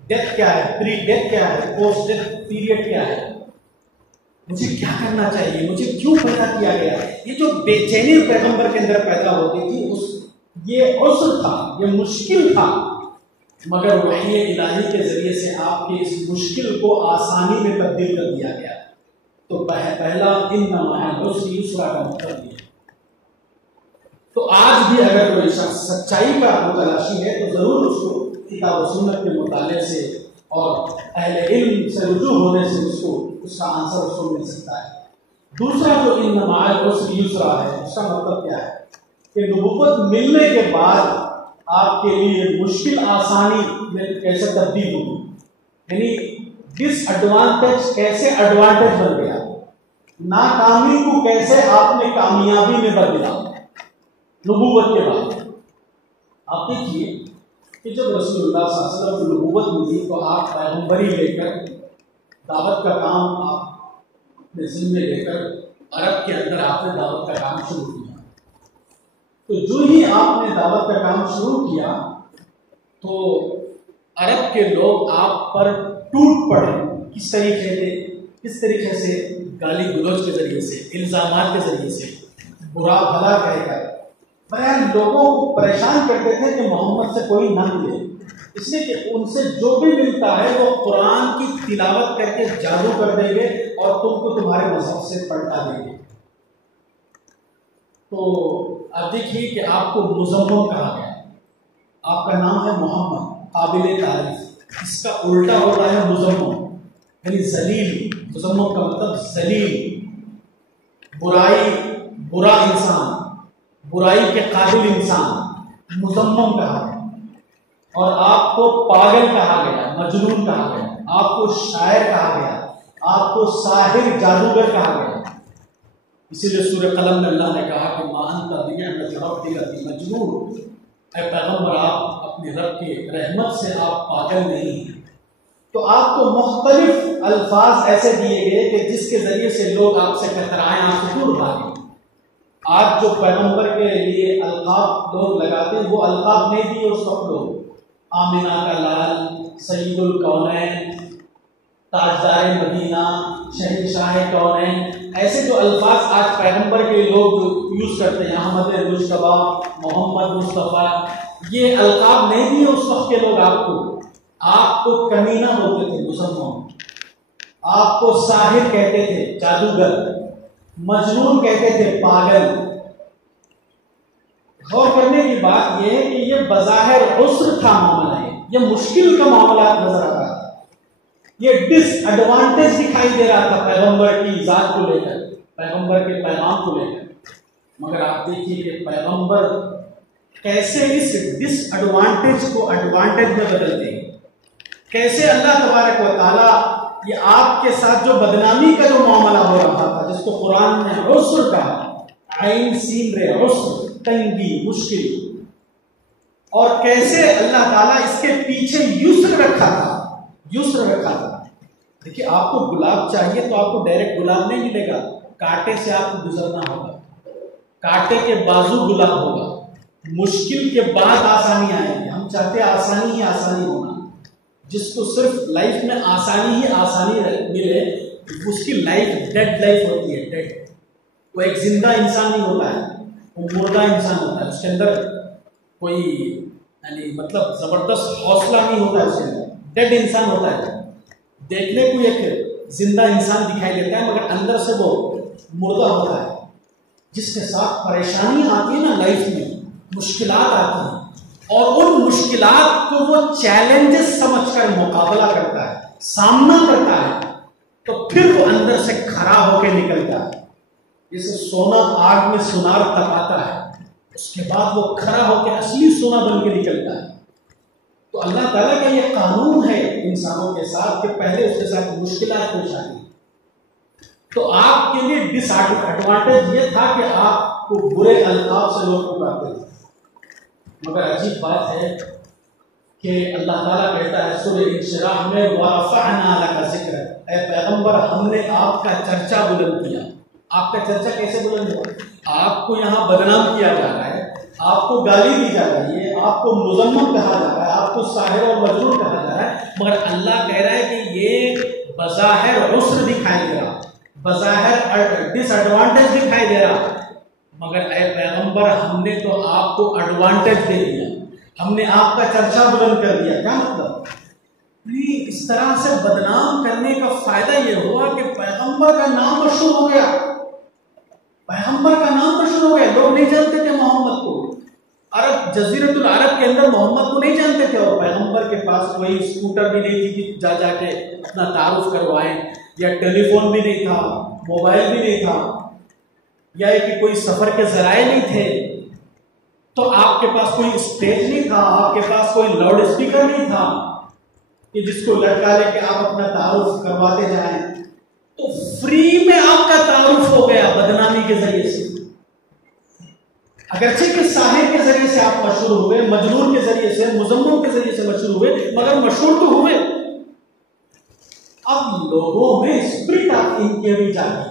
ڈیتھ کیا ہے، پری ڈیتھ کیا ہے، پوسٹ ڈیتھ پیریڈ کیا ہے، مجھے کیا کرنا چاہیے، مجھے کیوں پیدا کیا گیا۔ یہ جو بے چینی پیغمبر کے اندر پیدا ہوتی تھی، یہ عسر تھا، یہ مشکل تھا، مگر وحی الہی کے ذریعے سے آپ کے اس مشکل کو آسانی میں تبدیل کر دیا گیا۔ تو پہلا ان العسر یسرا کا مطلب یہ ہے۔ تو آج بھی اگر کوئی شخص سچائی کا متلاشی ہے تو ضرور اس کو کتاب و سنت کے مطالعے سے اور اہل علم سے رجوع ہونے سے اس کا آنسر اس کو مل سکتا ہے۔ دوسرا جو ان مع العسر یسرا ہے، اس کا مطلب کیا ہے کہ نبوت ملنے کے بعد آپ کے لیے مشکل آسانی میں کیسے تبدیل ہوگی، یعنی ڈس ایڈوانٹیج کیسے ایڈوانٹیج بن گیا، ناکامی کو کیسے آپ نے کامیابی میں بدلا نبوت کے بعد۔ آپ دیکھیے کہ جب رسول اللہ صلی اللہ علیہ وسلم کو نبوت ملی تو آپ پیغمبری لے کر دعوت کا کام آپ اپنے ذمے لے کر عرب کے اندر آپ نے دعوت کا کام شروع کیا۔ تو جو ہی آپ نے دعوت کا کام شروع کیا تو عرب کے لوگ آپ پر ٹوٹ پڑے۔ کس طریقے سے گالی گلوچ کے ذریعے سے، الزامات کے ذریعے سے، برا بھلا کہہ کر بہرحال لوگوں کو پریشان کرتے تھے کہ محمد سے کوئی نہ ملے، اس لیے کہ ان سے جو بھی ملتا ہے وہ قرآن کی تلاوت کر کے جادو کر دیں گے اور تم کو تمہارے مذہب سے پلٹا دیں گے۔ تو آپ دیکھیے کہ آپ کو مزمم کہا گیا، آپ کا نام ہے محمد، قابل تعریف، اس کا الٹا ہو رہا ہے مزمم، یعنی ذلیل۔ مزمم کا مطلب ذلیل، برا انسان، برائی کے قابل انسان، مزمم کہا گیا۔ اور آپ کو پاگل کہا گیا، مجنون کہا گیا، آپ کو شاعر کہا گیا، آپ کو ساحر، جادوگر کہا گیا۔ اسی لیے سورہ قلم میں اللہ نے کہا کہ ما انت بنعمت ربک بمجنون، اے پیغمبر آپ اپنے رب کی رحمت سے آپ پاگل نہیں ہیں۔ تو آپ کو مختلف الفاظ ایسے دیے گئے کہ جس کے ذریعے سے لوگ آپ سے کترائیں، آپ سے دور بھاگیں۔ آج جو پیغمبر کے لیے القاب لوگ لگاتے ہیں وہ القاب نہیں دیے اس وقت لوگ، آمنہ کا لال، سید الکونین، تاجدار مدینہ، شہنشاہ کونین، ایسے جو الفاظ آج پیغمبر کے لوگ جو یوز کرتے ہیں، احمد مجتبیٰ، محمد مصطفیٰ، یہ القاب نہیں دیے اس وقت کے لوگ آپ کو کمینہ بولتے تھے مسلمان، آپ کو ساحر کہتے تھے، جادوگر، مجنون کہتے تھے، پاگل۔ غور کرنے کی بات یہ ہے کہ یہ بظاہر عسر تھا معاملہ ہے، یہ مشکل کا معاملہ نظر آتا ہے، یہ ڈس ایڈوانٹیج دکھائی دے رہا تھا پیغمبر کی ذات کو لے کر، پیغمبر کے پیغام کو لے کر۔ مگر آپ دیکھیے کہ پیغمبر کیسے اس ڈس ایڈوانٹیج کو ایڈوانٹیج میں بدلتے ہیں، کیسے اللہ تبارک و تعالیٰ یہ آپ کے ساتھ جو بدنامی کا جو معاملہ ہو رہا تھا، جس کو قرآن نے عسر کہا، عین سین رے، عسر، تنگی، مشکل، اور کیسے اللہ تعالیٰ اس کے پیچھے یسر رکھا تھا۔ دیکھیے آپ کو گلاب چاہیے تو آپ کو ڈائریکٹ گلاب نہیں ملے گا، کانٹے سے آپ کو گزرنا ہوگا، کانٹے کے بازو گلاب ہوگا، مشکل کے بعد آسانی آئے گی۔ ہم چاہتے ہیں آسانی ہی آسانی ہونا، جس کو صرف لائف میں آسانی ہی آسانی ملے اس کی لائف ڈیڈ لائف ہوتی ہے، ڈیڈ۔ وہ ایک زندہ انسان نہیں ہوتا ہے، وہ مردہ انسان ہوتا ہے، اس کے اندر کوئی یعنی مطلب زبردست حوصلہ نہیں ہوتا ہے، اس کے اندر ڈیڈ انسان ہوتا ہے۔ دیکھنے کو ایک زندہ انسان دکھائی دیتا ہے مگر اندر سے وہ مردہ ہوتا ہے، جس کے ساتھ پریشانی آتی ہے نا لائف میں، مشکلات آتی ہیں، اور ان مشکلات کو وہ چیلنجز سمجھ کر مقابلہ کرتا ہے، سامنا کرتا ہے، تو پھر وہ اندر سے کھڑا ہو کے نکلتا ہے۔ جیسے سونا آگ میں سونار تپاتا ہے، اس کے بعد وہ کھڑا ہو کے اصلی سونا بن کے نکلتا ہے۔ تو اللہ تعالیٰ کا یہ قانون ہے انسانوں کے ساتھ کہ پہلے اس کے ساتھ مشکلات پیش آتی۔ تو آپ کے لیے ڈس ایڈوانٹیج یہ تھا کہ آپ کو برے القاب سے لوگ پکارتے تھے۔ مگر عجیب بات ہے کہ اللہ تعالیٰ کہتا ہے سورہ انشراح میں وَرَفَعْنَا لَكَ ذِكْرَكَ، اے پیغمبر ہم نے آپ کا چرچا بلند کیا۔ آپ کا چرچا کیسے بلند ہوا؟ آپ کو یہاں بدنام کیا جا رہا ہے، آپ کو گالی دی جا رہی ہے، آپ کو مزمم کہا جا رہا ہے، آپ کو ساحر اور مجنون کہا جا رہا ہے، مگر اللہ کہہ رہا ہے کہ یہ بظاہر عسر دکھائی دے رہا، بظاہر ڈس ایڈوانٹیج دکھائی دے رہا، مگر اے پیغمبر ہم نے تو آپ کو ایڈوانٹیج دے دیا، ہم نے آپ کا چرچا بلند کر دیا۔ کیا مطلب؟ اس طرح سے بدنام کرنے کا فائدہ یہ ہوا کہ پیغمبر کا نام مشہور ہو گیا، پیغمبر کا نام مشہور ہو گیا، لوگ نہیں جانتے تھے محمد کو، عرب جزیرۃ العرب کے اندر محمد کو نہیں جانتے تھے، اور پیغمبر کے پاس کوئی اسکوٹر بھی نہیں تھی کہ جا جا کے اپنا تعارف کروائیں، یا ٹیلی فون بھی نہیں تھا، موبائل بھی نہیں تھا، یا کہ کوئی سفر کے ذرائع نہیں تھے، تو آپ کے پاس کوئی اسٹیج نہیں تھا، آپ کے پاس کوئی لاؤڈ اسپیکر نہیں تھا کہ جس کو لٹکا لے کے آپ اپنا تعارف کرواتے جائیں، تو فری میں آپ کا تعارف ہو گیا بدنامی کے ذریعے سے۔ اگرچہ کہ ساحر کے ذریعے سے آپ مشہور ہوئے، مجنون کے ذریعے سے، مزمم کے ذریعے سے مشہور ہوئے، مگر مشہور تو ہوئے۔ اب لوگوں میں اسپرٹ آف انکوائری جاگی،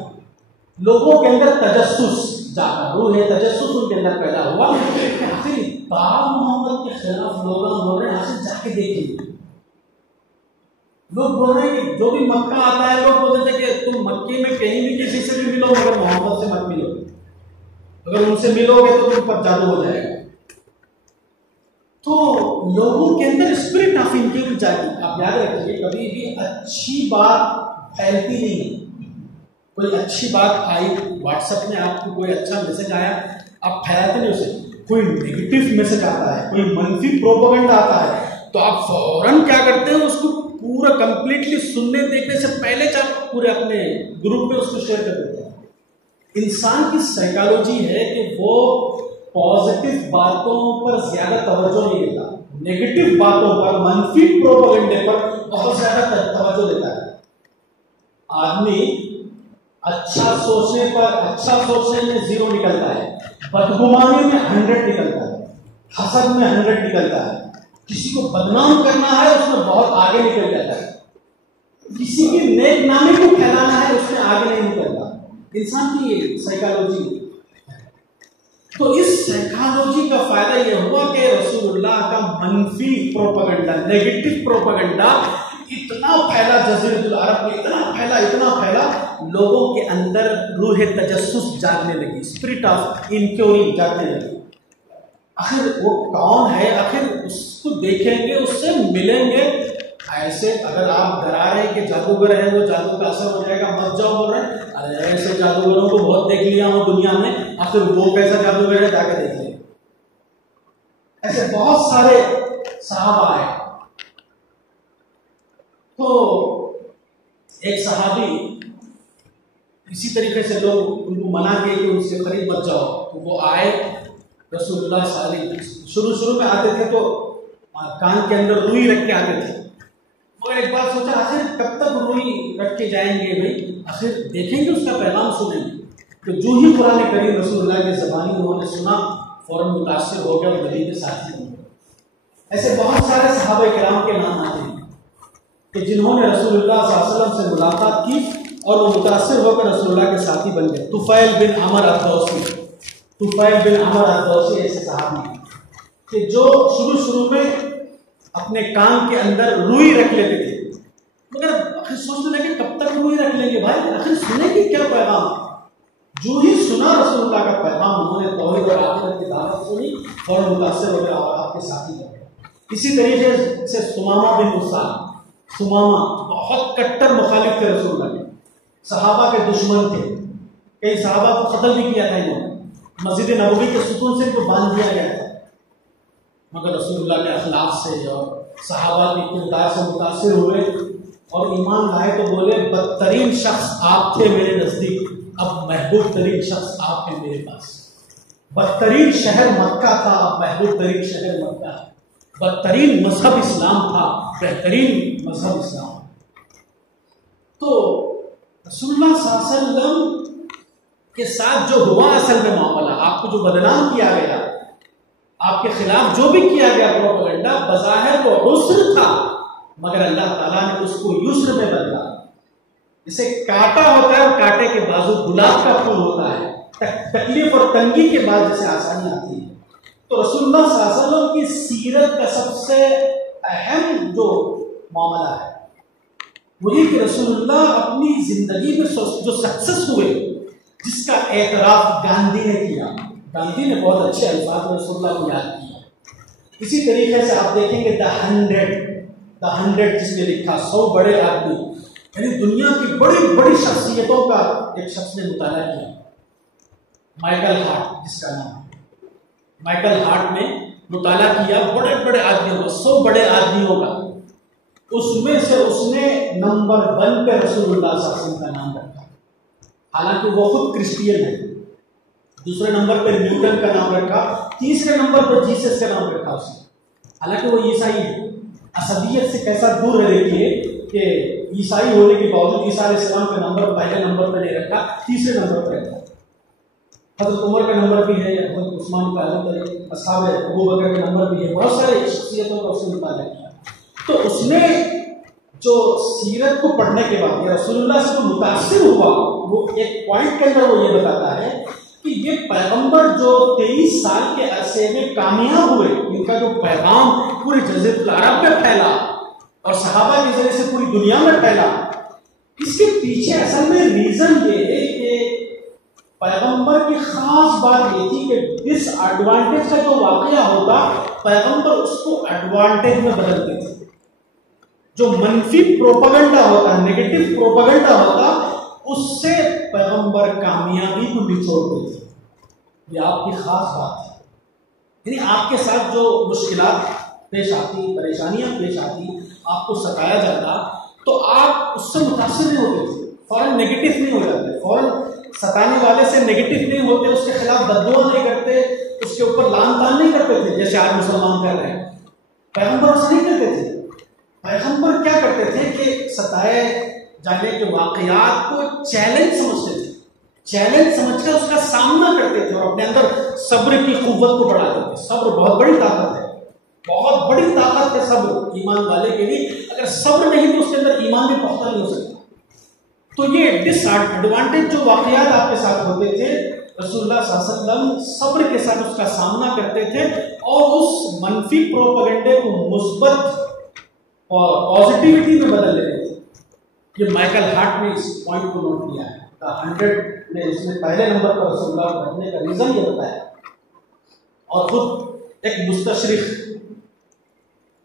لوگوں کے اندر تجسس جاگا، روح تجسس ان کے اندر پیدا ہوا کہ آخر محمد کے خلاف لوگ بول رہے ہیں، آخر جا کے دیکھیں۔ لوگ بول رہے ہیں کہ جو بھی مکہ آتا ہے، لوگ بولتے تھے کہ تم مکے میں کہیں بھی کسی سے بھی ملو مگر محمد سے مت ملو، اگر ان سے ملو گے تو تم پر جادو ہو جائے گا۔ تو لوگوں کے اندر اسپرٹ آف انکوائری جاگی۔ آپ یاد رکھیے کبھی بھی اچھی بات پھیلتی نہیں، کوئی اچھی بات آئی واٹس ایپ میں، آپ کو کوئی اچھا میسج آیا، آپ پھیلاتے نہیں اسے، کوئی نیگیٹو میسج آتا ہے، کوئی منفی پروپیگنڈا آتا ہے، تو آپ فوراً کیا کرتے ہیں، اس کو پورا کمپلیٹلی سننے دیکھنے سے پہلے آپ پورے اپنے گروپ میں اس کو شیئر کر دیتے ہیں۔ انسان کی سائیکالوجی ہے کہ وہ پازیٹیو باتوں پر زیادہ توجہ نہیں دیتا، نیگیٹو باتوں پر، منفی پروپیگنڈے پر بہت زیادہ توجہ دیتا ہے۔ آدمی اچھا سوچنے پر، اچھا سوچنے میں 0 نکلتا ہے، بدگمانی میں 100 نکلتا ہے، حسد میں 100 نکلتا ہے، کسی کو بدنام کرنا ہے اس میں بہت آگے نکل جاتا ہے، کسی کی نیک نامی کو پھیلانا ہے اس میں آگے نہیں نکلتا۔ انسان کی یہ سائیکالوجی۔ تو اس سائیکالوجی کا فائدہ یہ ہوا کہ رسول اللہ کا منفی پروپیگنڈا، نیگیٹو پروپیگنڈا اتنا پھیلا، جزیرۃ العرب میں اتنا پھیلا، لوگوں کے اندر روح تجسس جاگنے لگی، اسپرٹ آف انکوائری جاگنے لگی۔ آخر وہ کون ہے، آخر اس کو دیکھیں گے، اس سے ملیں گے۔ ایسے اگر آپ ڈرا رہے ہیں کہ جادوگر ہے وہ جادو کا اثر ہو جائے گا، مت جاؤ بول رہے ہیں، ارے ایسے جادوگروں کو بہت دیکھ لیا ہوں دنیا میں، آخر وہ کیسا جادوگر ہے جا کے دیکھ لیں۔ ایسے بہت سارے صحابہ آئے، تو ایک صحابی اسی طریقے سے لوگ ان کو منع کیے کہ ان سے قریب مت جاؤ، تو وہ آئے رسول اللہ صلی اللہ علیہ وسلم۔ شروع میں آتے تھے تو کان کے اندر روئی رکھ کے آتے تھے، مگر ایک بار سوچا آخر کب تک روئی رکھ کے جائیں گے بھائی، آخر دیکھیں گے اس کا پیغام سنیں گے۔ تو جو ہی قرآن کریم رسول اللہ کی زبانی انہوں نے سنا، فوراً متاثر ہو گیا اور نبی کے ساتھی بن گئے۔ ایسے بہت سارے صحابہ کرام کے نام آتے ہیں کہ جنہوں نے رسول اللہ صلی اللہ علیہ وسلم سے ملاقات کی اور وہ متاثر ہو کر رسول اللہ کے ساتھی بن گئے۔ طفیل بن عمر الدوسی ایسے صحابی ہیں کہ جو شروع میں اپنے کان کے اندر روئی رکھ لیتے تھے، مگر آخر سوچنے لگے کب تک روئی رکھ لیں گے بھائی، آخر سنیں گے کیا پیغام۔ جو ہی سنا رسول اللہ کا پیغام، انہوں نے توحید اور آخرت کی دعوت سنی اور متاثر ہو گئے اور آپ کے ساتھی بن گئے۔ اسی طریقے سے ثمامہ بن اسال، ثمامہ بہت کٹر مخالف تھے رسول اللہ کے، صحابہ کے دشمن تھے، کئی صحابہ کو قتل بھی کیا تھا انہوں نے، مسجد نبوی کے ستون سے ان کو باندھ دیا گیا تھا، مگر رسول اللہ کے اخلاق سے اور صحابہ کے کردار سے متاثر ہوئے اور ایمان لائے تو بولے بدترین شخص آپ تھے میرے نزدیک، اب محبوب ترین شخص آپ ہیں میرے پاس۔ بدترین شہر مکہ تھا، اب محبوب ترین شہر مکہ ہے۔ بدترین مذہب اسلام تھا، بہترین مذہب اسلام۔ تو رسول اللہ صلی اللہ علیہ وسلم کے ساتھ جو ہوا اصل میں معاملہ، آپ کو جو بدنام کیا گیا، آپ کے خلاف جو بھی کیا گیا پروپیگنڈا، بظاہر وہ عسر تھا، مگر اللہ تعالیٰ نے اس کو یسر میں بدلا۔ جسے کاٹا ہوتا ہے اور کاٹے کے بازو گلاب کا پھول ہوتا ہے، تکلیف اور تنگی کے بعد جسے آسانی آتی ہے۔ تو رسول اللہ صلی اللہ علیہ وسلم کی سیرت کا سب سے اہم جو معاملہ ہے وہ یہ کہ رسول اللہ اپنی زندگی میں جو سکسس ہوئے، جس کا اعتراف گاندھی نے کیا، گاندھی نے بہت اچھے الفاظ میں رسول اللہ کو یاد کیا۔ اسی طریقے سے آپ دیکھیں گے دا 100 جس نے لکھا 100 بڑے آدمی، یعنی دنیا کی بڑی بڑی شخصیتوں کا ایک شخص نے مطالعہ کیا، مائیکل ہارٹ جس کا نام ہے۔ مائیکل ہارٹ نے مطالعہ کیا بڑے بڑے آدمیوں کا، 100 بڑے آدمیوں کا، اس میں سے اس نے نمبر 1 پہ رسول اللہ صلی اللہ علیہ وسلم کا نام رکھا، حالانکہ وہ خود کرسچین ہے۔ دوسرے نمبر پہ نیوٹن کا نام رکھا، تیسرے نمبر پہ جیسس کا نام رکھا اس نے، حالانکہ وہ عیسائی ہے۔ عصبیت سے کیسا دور ہے دیکھیے کہ عیسائی ہونے کے باوجود عیسیٰ علیہ السلام کا نمبر پہلے نمبر پہ نہیں رکھا، تیسرے نمبر پہ رکھا۔ حضرت عمر کا نمبر بھی ہے، حضرت عثمان کا، حضرت اصحاب ابو بکر کا نمبر بھی ہے، بہت سارے شخصیتوں کا اس نے مطالعہ کیا۔ تو اس نے جو سیرت کو پڑھنے کے بعد رسول اللہ سے متاثر ہوا، وہ ایک پوائنٹ کے اندر وہ یہ بتاتا ہے کہ یہ پیغمبر جو 23 سال کے عرصے میں کامیاب ہوئے، ان کا جو پیغام پورے جزیرۃ العرب میں پھیلا اور صحابہ کے ذریعے سے پوری دنیا میں پھیلا، اس کے پیچھے اصل میں ریزن یہ ہے کہ پیغمبر کی خاص بات یہ تھی کہ ڈس ایڈوانٹیج کا جو واقعہ ہوتا، پیغمبر اس کو ایڈوانٹیج میں بدلتے تھے۔ جو منفی پروپیگنڈا ہوتا، نیگیٹو پروپیگنڈا ہوتا، اس سے پیغمبر کامیابی کو نچوڑتے تھے۔ یہ آپ کی خاص بات ہے، یعنی آپ کے ساتھ جو مشکلات پیش آتی، پریشانیاں پیش آتی، آپ کو ستایا جاتا، تو آپ اس سے متاثر نہیں ہوتے تھے، فوراً نیگیٹو نہیں ہو جاتے، فوراً ستانے والے سے نیگیٹو نہیں ہوتے، اس کے خلاف بددعا نہیں کرتے، اس کے اوپر لان تان نہیں کرتے تھے جیسے آج مسلمان کر رہے ہیں۔ پیغمبر ایسا نہیں کرتے تھے۔ پیغمبر کیا کرتے تھے کہ ستائے جانے کے واقعات کو چیلنج سمجھتے تھے، چیلنج سمجھ کر اس کا سامنا کرتے تھے اور اپنے اندر صبر کی قوت کو بڑھاتے تھے۔ صبر بہت بڑی طاقت ہے، بہت بڑی طاقت ہے صبر ایمان والے کے لیے۔ اگر صبر نہیں تو اس کے اندر ایمان بھی پختہ نہیں ہو سکتا۔ تو یہ ڈس ایڈوانٹیج جو واقعات آپ کے ساتھ ہوتے تھے، رسول اللہ صلی اللہ علیہ وسلم صبر کے ساتھ اس کا سامنا کرتے تھے اور اس منفی پروپیگنڈے کو مثبت اور پازیٹیوٹی میں بدل لیتے تھے۔ یہ مائیکل ہارٹ نے اس پوائنٹ کو نوٹ کیا ہے، 100 نے اس میں پہلے نمبر پر رسول اللہ کو رکھنے کا ریزن یہ بتایا، اور خود ایک مستشرق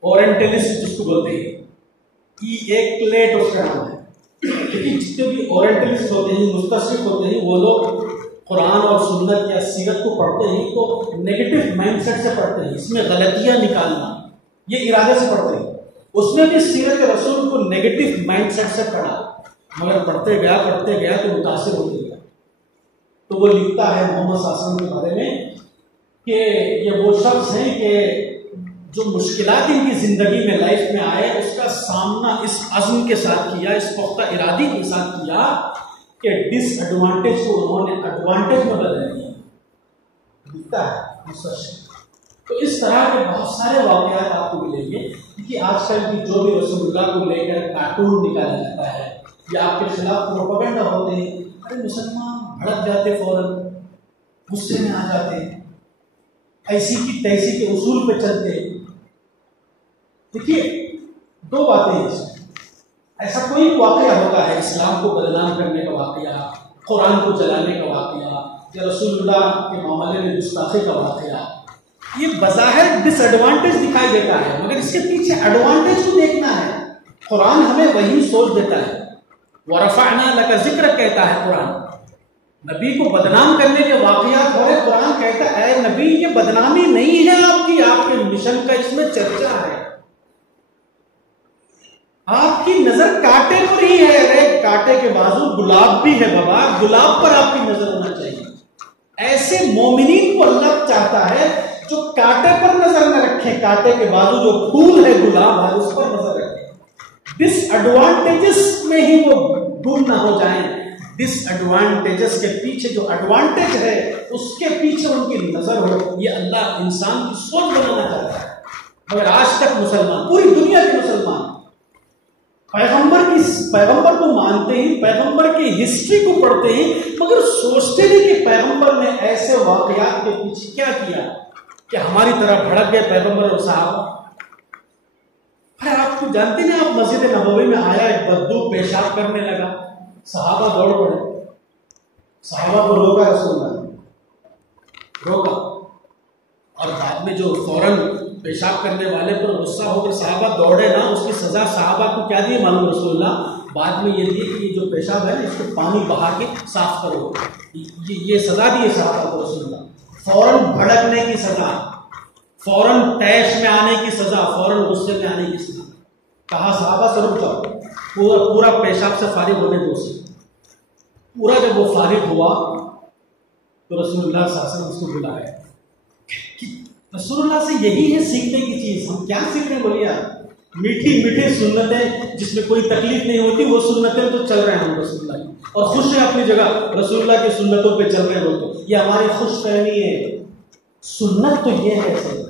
اورینٹلسٹ جس کو بولتے ہیں، ایکلیٹ اس کا نام ہے، کیونکہ جتنے بھی اورینٹلسٹ ہوتے ہیں، مستشرق ہوتے ہیں، وہ لوگ قرآن اور سنت یا سیرت کو پڑھتے ہیں تو نیگیٹو مائنڈ سیٹ سے پڑھتے ہیں، اس میں غلطیاں نکالنا، یہ ارادے سے پڑھتے ہیں۔ اس نے بھی سیرت رسول کو نیگیٹو مائنڈ سیٹ سے پڑھا، مگر پڑھتے گیا تو متاثر ہوتے گیا۔ تو وہ لکھتا ہے محمد صلی اللہ علیہ وسلم کے بارے میں کہ یہ وہ شخص ہیں کہ جو مشکلات ان کی زندگی میں، لائف میں آئے، اس کا سامنا اس عزم کے ساتھ کیا، اس پختہ ارادی کے ساتھ کیا کہ ڈس ایڈوانٹیج کو انہوں نے ایڈوانٹیج میں بدل دیا، لکھتا ہے مستشرق۔ تو اس طرح کے بہت سارے واقعات آپ کو ملیں گے کہ آج کل کی جو بھی رسول اللہ کو لے کر کارٹون نکالا جاتا ہے یا آپ کے خلاف پروپیگنڈا ہوتے ہیں، ارے مسلمان بھڑک جاتے، فوراً غصے میں آ جاتے، ایسی کی تیسی کے اصول پہ چلتے۔ دیکھیے دو باتیں ہیں اس میں، ایسا کوئی واقعہ ہوتا ہے اسلام کو بدنام کرنے کا واقعہ، قرآن کو جلانے کا واقعہ یا رسول اللہ کے معاملے میں گستاخی کا واقعہ، یہ بظاہر ڈس ایڈوانٹیج دکھائی دیتا ہے، مگر اس کے پیچھے ایڈوانٹیج کو دیکھنا ہے۔ قرآن ہمیں وہی سوچ دیتا ہے، وَرَفَعْنَا لَكَ ذِكْرَكَ کہتا ہے قرآن، نبی کو بدنام کرنے کے واقعات ہو رہے، قرآن کہتا ہے اے نبی یہ بدنامی نہیں ہے آپ کے مشن کا، اس میں چرچا ہے، آپ کی نظر کانٹے پر ہی ہے، ارے کانٹے کے بازو گلاب بھی ہے بابا، گلاب پر آپ کی نظر ہونا چاہیے۔ ایسے مومنین کو اللہ چاہتا ہے جو کانٹے پر نظر نہ رکھیں، کانٹے کے بازو جو پھول ہے، گلاب ہے، اس پر نظر رکھیں، ڈس ایڈوانٹیجز میں ہی وہ گم نہ ہو جائیں، ڈس ایڈوانٹیجز کے پیچھے جو ایڈوانٹیج ہے اس کے پیچھے ان کی نظر ہو۔ یہ اللہ انسان کی سوچ بنانا چاہتا ہے، مگر آج تک مسلمان، پوری دنیا کے مسلمان پیغمبر کو مانتے ہیں، پیغمبر کی ہسٹری کو پڑھتے ہیں، مگر سوچتے نہیں کہ پیغمبر نے ایسے واقعات کے پیچھے کیا کیا کہ ہماری طرح بھڑک گئے پیغمبر اور صحابہ۔ آپ کو جانتے ہیں، آپ مسجد نبوی میں آیا، ایک بدو پیشاب کرنے لگا، صحابہ دوڑ پڑے، صحابہ کو روکا رسول اللہ نے، روکا، اور بعد میں جو فوراً پیشاب کرنے والے پر غصہ ہو کر صحابہ دوڑے نا، اس کی سزا صحابہ کو کیا دی معلوم رسول اللہ؟ بعد میں یہ دی کہ یہ جو پیشاب ہے نا اس کو پانی بہا کے صاف کرو، یہ سزا دی ہے صحابہ کو رسول اللہ۔ فوراً بھڑکنے کی سزا، فوراً طیش میں آنے کی سزا، فوراً غصے میں آنے کی سزا۔ کہا صحابہ سے رک جاؤ، پورا پیشاب سے فارغ ہونے دو اسے۔ پورا جب وہ فارغ ہوا تو رسول اللہ صلی اللہ علیہ وسلم اس کو بلایا۔ رسول اللہ سے یہی ہے سیکھنے کی چیز۔ ہم کیا سیکھ رہے ہیں بولیے آپ؟ میٹھی سنتیں جس میں کوئی تکلیف نہیں ہوتی، وہ سنتیں تو چل رہے ہیں ہم رسول اللہ کی، اور خوش ہیں اپنی جگہ رسول اللہ کی سنتوں پہ چل رہے ہیں تو یہ ہماری خوش فہمی ہے۔ سنت تو یہ ہے سر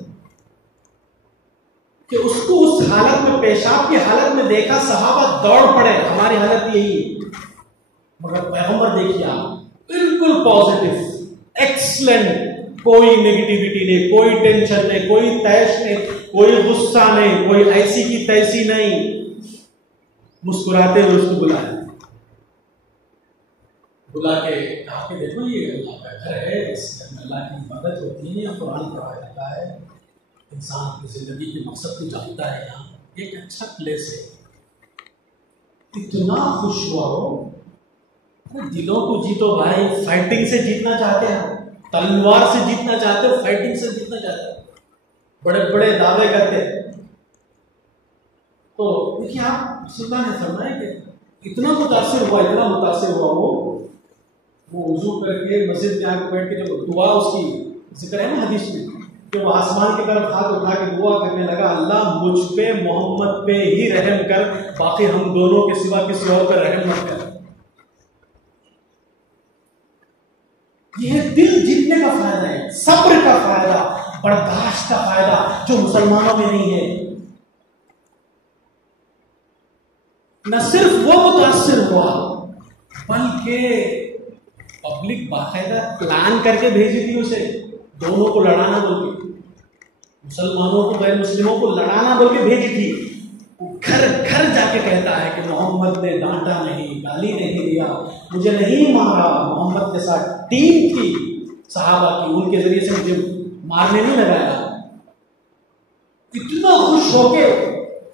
کہ اس کو اس حالت میں، پیشاب کی حالت میں دیکھا، صحابہ دوڑ پڑے۔ ہماری حالت یہی ہے، مگر پیغمبر دیکھیے آپ، بالکل پازیٹیو، ایکسلنٹ، کوئی نیگیٹیوٹی نہیں، کوئی ٹینشن نہیں، کوئی طیش نہیں، کوئی غصہ نہیں، کوئی ایسی کی تیسی نہیں، مسکراتے ہوئے اس کو بلایا، بلا کے کہا کہ دیکھو یہ اللہ کا گھر ہے، اس میں اللہ کی مدد ہوتی ہے، قرآن پڑھایا جاتا ہے، انسان کی زندگی کے مقصد کو جانتا ہے، یہاں ایک اچھا پلیس ہے۔ اتنا خوش ہوا ہو، دلوں کو جیتو بھائی، فائٹنگ سے جیتنا چاہتے ہیں، تلوار سے جیتنا چاہتے ہو، فائٹنگ سے جیتنا چاہتے ہو، بڑے بڑے دعوے کرتے ہیں۔ تو دیکھیے آپ، رسول اللہ نے فرمایا کہ اتنا متاثر ہوا وہ وضو کر کے مسجد میں آ کے بیٹھ کے جو دعا اس کی ذکر ہے نا حدیث میں، کہ وہ آسمان کی طرف ہاتھ اٹھا کے دعا کرنے لگا، اللہ مجھ پہ، محمد پہ ہی رحم کر، باقی ہم دونوں کے سوا کسی اور پر رحم مت کر۔ یہ دل جیتنے کا فائدہ ہے، صبر کا فائدہ، برداشت کا فائدہ، جو مسلمانوں میں نہیں ہے۔ نہ صرف وہ متاثر ہوا بلکہ پبلک باقاعدہ پلان کر کے بھیجی تھی اسے، دونوں کو لڑانا بول کے، مسلمانوں کو غیر مسلموں کو لڑانا بول کے بھیجی تھی۔ گھر گھر جا کے کہتا ہے کہ محمد نے ڈانٹا نہیں، گالی نہیں دیا، مجھے نہیں مارا، محمد کے ساتھ ٹیم تھی صحابہ کی، ان کے ذریعے سے مجھے مارنے نہیں لگایا۔ اتنا خوش ہو کے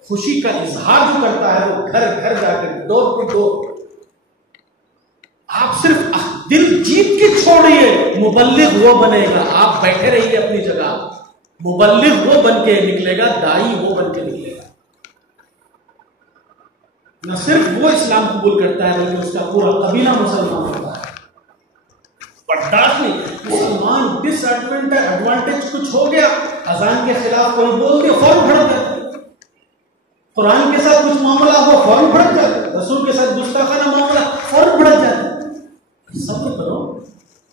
خوشی کا اظہار جو کرتا ہے وہ گھر گھر جا کر ڈور ٹو ڈور۔ آپ صرف دل جیت کے چھوڑیے، مبلغ وہ بنے گا، آپ بیٹھے رہیے اپنی جگہ، مبلغ وہ بن کے نکلے گا، دائی وہ بن کے نکلے گا۔ نہ صرف وہ اسلام قبول کرتا ہے بلکہ اس کا پورا قبیلہ مسلمان ہوتا ہے۔ برداشت نہیں، مسلمان ڈس ایڈوانٹیج کچھ ہو گیا، اذان کے خلاف کوئی بول دیا فوراً بھڑک جاتے، قرآن کے ساتھ کچھ معاملہ ہو فوراً بھڑک جاتے، رسول کے ساتھ گستاخانہ معاملہ فوراً بھڑک جاتے۔ صبر کرو،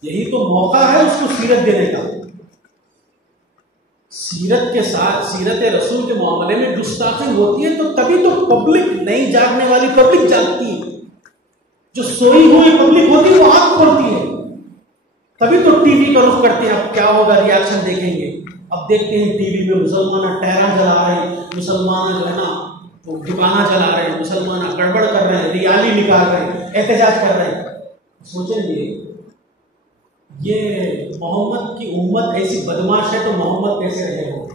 یہی تو موقع ہے اس کو سیرت دینے کا۔ سیرت کے ساتھ، سیرت رسول کے معاملے میں گستاخی ہوتی ہے تو تبھی تو پبلک، نہیں جاگنے والی پبلک جاگتی ہے، جو سوئی ہوئی پبلک ہوتی ہے وہ آنکھ کھولتی ہے، تبھی تو ٹی وی کا رخ کرتے ہیں، اب کیا ہوگا، ریاکشن دیکھیں گے۔ اب دیکھتے ہیں ٹی وی پہ مسلمان ٹہرا جلا رہے ہیں، مسلمان جو ہے نا وہ دکانہ چلا رہے ہیں، مسلمان گڑبڑ کر رہے ہیں، ریالی نکال رہے ہیں، احتجاج کر رہے ہیں۔ سوچیں گے یہ محمد کی امت ایسی بدماش ہے تو محمد کیسے رہے ہو؟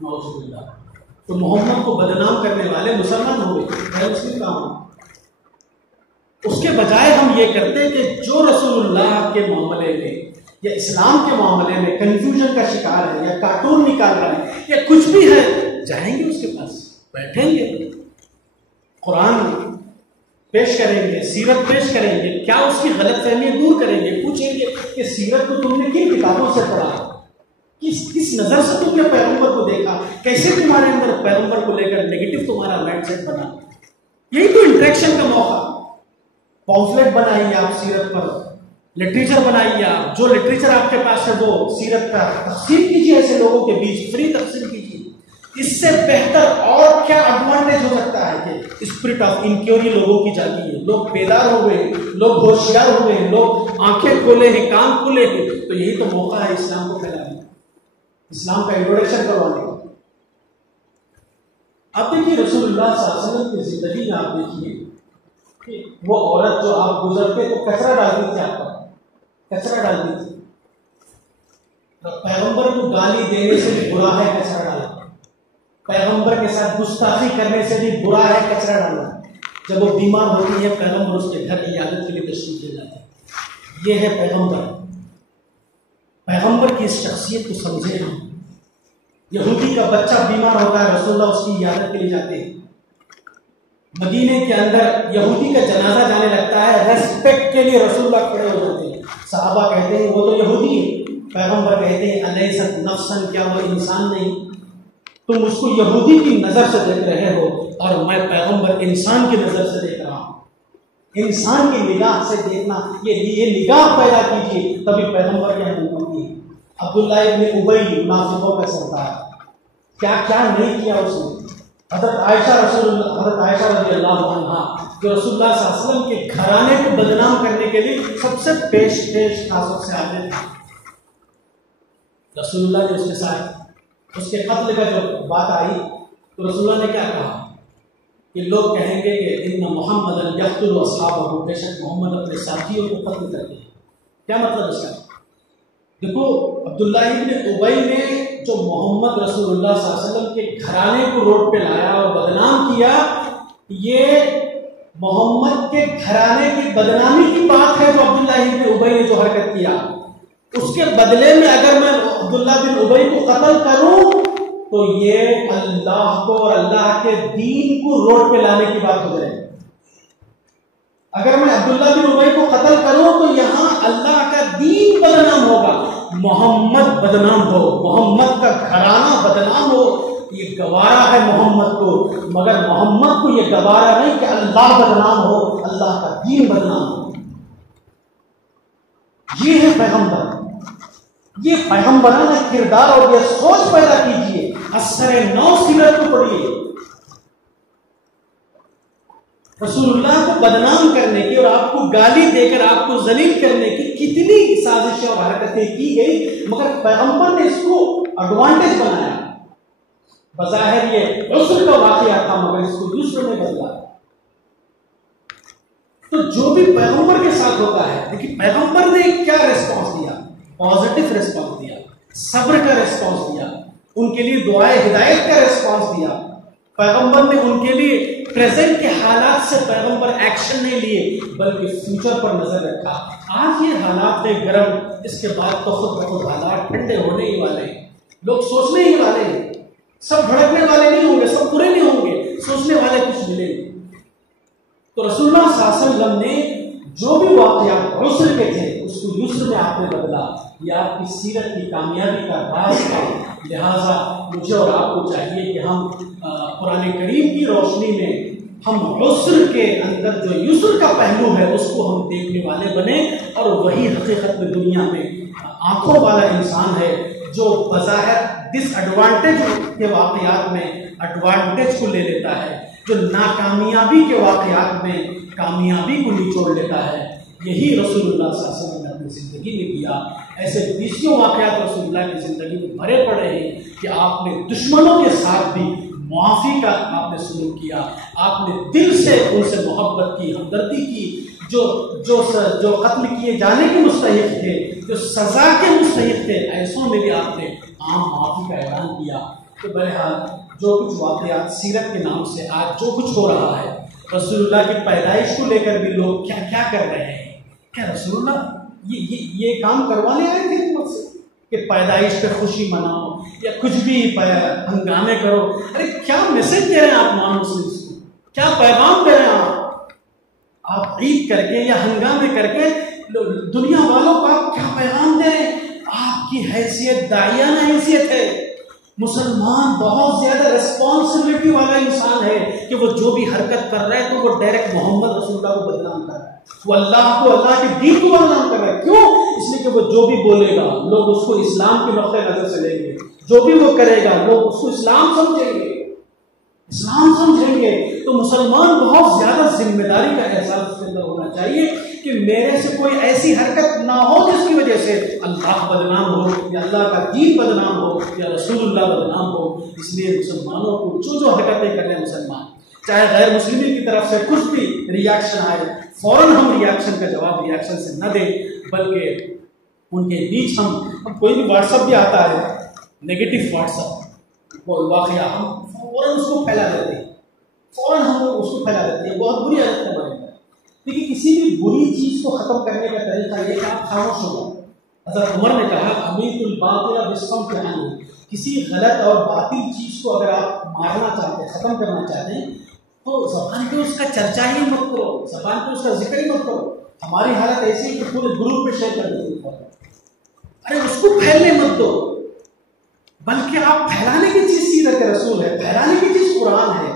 نعوذ باللہ۔ تو محمد کو بدنام کرنے والے مسلمان ہوئے، غیر مسلم کام ہو۔ اس کے بجائے ہم یہ کرتے ہیں کہ جو رسول اللہ کے معاملے میں یا اسلام کے معاملے میں کنفیوژن کا شکار ہے، یا کارٹون نکال رہا ہے، یا کچھ بھی ہے، جائیں گے اس کے پاس، بیٹھیں گے، قرآن پیش کریں گے، سیرت پیش کریں گے، کیا اس کی غلط فہمی دور کریں گے، پوچھیں گے کہ سیرت کو تم نے کن کتابوں سے پڑھا، کس نظر سے تم نے پیغمبر کو دیکھا، کیسے تمہارے اندر پیغمبر کو لے کر نیگیٹو تمہارا مائنڈ سیٹ بنا۔ یہی تو انٹریکشن کا موقع۔ پامفلیٹ بنائیے آپ سیرت پر، لٹریچر بنائیے آپ، جو لٹریچر آپ کے پاس ہے وہ سیرت کا تقسیم کیجیے، ایسے لوگوں کے بیچ فری تقسیم کیجیے۔ اس سے بہتر اور کیا ایڈوانٹیج ہو سکتا ہے کہ اسپرٹ آف انکوائری لوگوں کی جاگی ہے، لوگ بیدار ہو گئے، لوگ ہوشیار ہو گئے، لوگ آنکھیں کھولے ہیں، کان کھولے ہیں۔ تو یہی تو موقع ہے اسلام کو پھیلانے، اسلام کا انٹروڈکشن کروانے کا۔ اب دیکھیے رسول اللہ صلی اللہ علیہ وسلم کی زندگی میں آپ دیکھیے کہ وہ عورت جو آپ گزرتے تو کچرا ڈالتی تھی، آپ پر کچرا ڈالتی تھی، پیغمبر کو گالی دینے سے بھی برا ہے کچرا ڈالنا۔ پیغمبر کے ساتھ گستاخی کرنے سے بھی برا ہے کچرا ڈالنا. جب وہ بیمار ہوتی ہے پیغمبر اس کے گھر عیادت کے لیے تشریف لے جاتے ہیں. یہ ہے پیغمبر. پیغمبر کی اس شخصیت کو سمجھے ہم. یہودی کا بچہ بیمار ہوتا ہے رسول اللہ اس کی عیادت کے لیے جاتے ہیں. مدینے کے اندر یہودی کا جنازہ جانے لگتا ہے, ریسپیکٹ کے لیے رسول اللہ کھڑے ہو جاتے ہیں. صحابہ کہتے ہیں وہ تو یہودی ہے. پیغمبر کہتے ہیں الیست نفسا, کیا وہ انسان نہیں؟ تم اس کو یہودی کی نظر سے دیکھ رہے ہو اور میں پیغمبر انسان کی نظر سے دیکھ رہا ہوں. انسان کی نگاہ سے دیکھنا, یہ نگاہ پیدا کیجیے تبھی پیغمبر کی حکم ہوتی ہے. عبداللہ ابن ابی منافقوں کا سردار, کیا کیا نہیں کیا اس نے. حضرت عائشہ رضی اللہ عنہا جو رسول اللہ صلی اللہ علیہ وسلم کے گھرانے کو بدنام کرنے کے لیے سب سے پیش خاصوں سے آتے تھے. رسول اللہ نے اس کے ساتھ اس کے قتل کا جو بات آئی تو رسول اللہ نے کیا کہا کہ لوگ کہیں گے کہ ان محمد یقتل اصحابہ, بے شک محمد اپنے ساتھیوں کو قتل کرتے ہیں. کیا مطلب اس کا؟ دیکھو عبداللہ ابن ابی نے جو محمد رسول اللہ صلی اللہ علیہ وسلم کے گھرانے کو روڈ پہ لایا اور بدنام کیا, یہ محمد کے گھرانے کی بدنامی کی بات ہے. جو عبداللہ ابن ابی نے جو حرکت کیا اس کے بدلے میں اگر میں عبداللہ بن ابی کو قتل کروں تو یہ اللہ کو اور اللہ کے دین کو روڈ پہ لانے کی بات ہو جائے. اگر میں عبداللہ بن ابی کو قتل کروں تو یہاں اللہ کا دین بدنام ہوگا, محمد بدنام ہو, محمد کا گھرانہ بدنام ہو. یہ گوارا ہے محمد کو, مگر محمد کو یہ گوارا نہیں کہ اللہ بدنام ہو, اللہ کا دین بدنام ہو. یہ ہے پیغمبر. یہ پیغمبرانہ کردار اور یہ سوچ پیدا کیجیے. اثر نو سیرت کو پڑھیے. رسول اللہ کو بدنام کرنے کی اور آپ کو گالی دے کر آپ کو ذلیل کرنے کی کتنی سازشیں اور حرکتیں کی گئی, مگر پیغمبر نے اس کو ایڈوانٹیج بنایا. بظاہر یہ عسر کا واقعہ تھا مگر اس کو دوسروں نے بدلا. تو جو بھی پیغمبر کے ساتھ ہوتا ہے, لیکن پیغمبر نے کیا ریسپانس دیا؟ پازیٹیو ریسپانس دیا, صبر کا ریسپانس دیا, ان کے لیے دعائے ہدایت کا ریسپانس دیا. پیغمبر نے ان کے لیے پریزنٹ کے حالات سے پیغمبر ایکشن نہیں لیے بلکہ فیوچر پر نظر رکھا. آج یہ حالات ہے گرم, اس کے بعد تو خود بخود حالات ٹھنڈے ہونے ہی والے ہیں. لوگ سوچنے ہی والے ہیں, سب بھڑکنے والے نہیں ہوں گے, سب برے نہیں ہوں گے, سوچنے والے کچھ ملیں گے. تو رسول اللہ صلی اللہ علیہ وسلم نے جو بھی واقعات عسر کے تھے اس کو یسر میں آپ نے بدلا. یہ آپ کی سیرت کی کامیابی کا راز ہے. لہٰذا مجھے اور آپ کو چاہیے کہ ہم قرآن کریم کی روشنی میں ہم عسر کے اندر جو یسر کا پہلو ہے اس کو ہم دیکھنے والے بنیں, اور وہی حقیقت میں دنیا میں آنکھوں والا انسان ہے جو بظاہر ڈس ایڈوانٹیج کے واقعات میں ایڈوانٹیج کو لے لیتا ہے, جو ناکامیابی کے واقعات میں کامیابی کو نچوڑ لیتا ہے. یہی رسول اللہ صلی اللہ علیہ وسلم نے اپنی زندگی میں کیا. ایسے بیسیوں واقعات رسول اللہ کی زندگی میں بھرے پڑے ہیں کہ آپ نے دشمنوں کے ساتھ بھی معافی کا آپ نے سلوک کیا, آپ نے دل سے ان سے محبت کی, ہمدردی کی. جو قتل کیے جانے کے مستحق تھے, جو سزا کے مستحق تھے, ایسوں میں بھی آپ نے عام معافی کا اعلان کیا. تو بہرحال جو کچھ واقعات سیرت کے نام سے آج جو کچھ ہو رہا ہے, رسول اللہ کی پیدائش کو لے کر بھی لوگ کیا کیا کر رہے ہیں. کیا رسول اللہ یہ کام کروانے آئے تھے حکومت سے کہ پیدائش پہ خوشی مناؤ یا کچھ بھی ہنگامے کرو؟ ارے کیا میسج دے رہے ہیں آپ نان مسلمس کو, کیا پیغام دے رہے ہیں آپ عید کر کے یا ہنگامے کر کے دنیا والوں کو آپ کیا پیغام دے رہے ہیں؟ آپ کی حیثیت داعیانہ حیثیت ہے. مسلمان بہت زیادہ ریسپانسبلٹی والا انسان ہے کہ وہ جو بھی حرکت کر رہا ہے تو وہ ڈائریکٹ محمد رسول اللہ کو بدنام کر رہا ہے, وہ اللہ کو, اللہ کے دین کو بدنام کر رہا ہے. کیوں؟ اس لیے کہ وہ جو بھی بولے گا لوگ اس کو اسلام کے نقطۂ نظر سے لیں گے, جو بھی وہ کرے گا لوگ اس کو اسلام سمجھیں گے. تو مسلمان بہت زیادہ ذمہ داری کا احساس اس کے اندر ہونا چاہیے کہ میرے سے کوئی ایسی حرکت نہ ہو جس کی وجہ سے اللہ بدنام ہو یا اللہ کا دین بدنام ہو یا رسول اللہ بدنام ہو. اس لیے مسلمانوں کو جو حرکتیں کر رہے ہیں مسلمان, چاہے غیر مسلمین کی طرف سے کچھ بھی ریاکشن آئے, فوراً ہم ریاکشن کا جواب ریاکشن سے نہ دیں, بلکہ ان کے بیچ ہم کوئی بھی واٹس ایپ بھی آتا ہے, نیگیٹو واٹس ایپ واقعہ, ہم فوراً اس کو پھیلا دیتے ہیں، فوراً ہم لوگ اس کو پھیلا دیتے ہیں، بہت بری عادت ہے ہمارے اندر. دیکھیے کسی بھی بری چیز کو ختم کرنے کا طریقہ یہ کہ آپ خاموش ہو جاؤ. حضرت عمر نے کہا امیت الباطل بسم کہانی، کسی غلط اور باطل چیز کو اگر آپ مارنا چاہتے ہیں، ختم کرنا چاہتے ہیں، تو زبان پہ اس کا چرچا ہی مت کرو، زبان پہ اس کا ذکر ہی مت کرو. ہماری حالت ایسی ہے کہ پورے گروپ پہ شیئر کر دیتے ہیں. ارے اس کو پھیلنے مت دو، بلکہ آپ پھیلانے کی چیز سیرت رسول ہے، پھیلانے کی چیز قرآن ہے.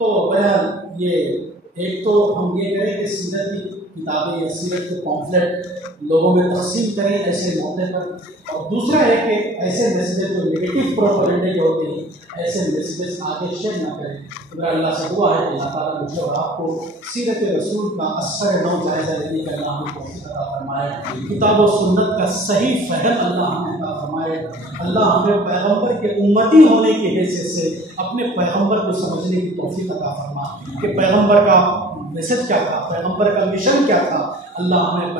تو بہرحال یہ ایک تو ہم یہ کریں کہ سیرت کی کتابیں یا سیرت کے پامفلیٹ لوگوں میں تقسیم کریں ایسے موقع پر، اور دوسرا ہے کہ ایسے میسیجز جو نگیٹو پروپیگنڈے کے ہوتے ہیں ایسے میسیجز آگے شیئر نہ کریں. میرا اللہ سے دعا ہے کہ اللہ تعالیٰ مجھے اور آپ کو سیرت رسول کا اثر نو جائزہ لینے کا اللہ ہمیں توفیق عطا فرمائے، کتاب و سنت کا صحیح فہم اللہ ہمیں عطا فرمائے. اللہ ہمیں پیغمبر کے امتی ہونے کی حیثیت سے اپنے پیغمبر کو سمجھنے کی توفیق عطا فرما کہ پیغمبر کا میسج کیا تھا، پیغمبر کا مشن کیا تھا. اللہ ہمیں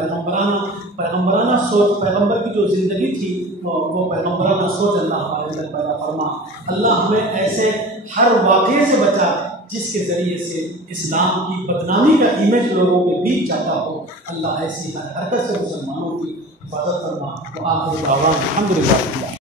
پیغمبرانہ سوچ، پیغمبر کی جو زندگی تھی وہ پیغمبرانہ سوچ اللہ ہمارے اندر پیدا فرما. اللہ ہمیں ایسے ہر واقعے سے بچا جس کے ذریعے سے اسلام کی بدنامی کا امیج لوگوں کے بیچ جاتا ہو. اللہ ایسی ہر حرکت سے مسلمانوں کی حفاظت فرما. آخر دعوانا الحمدللہ.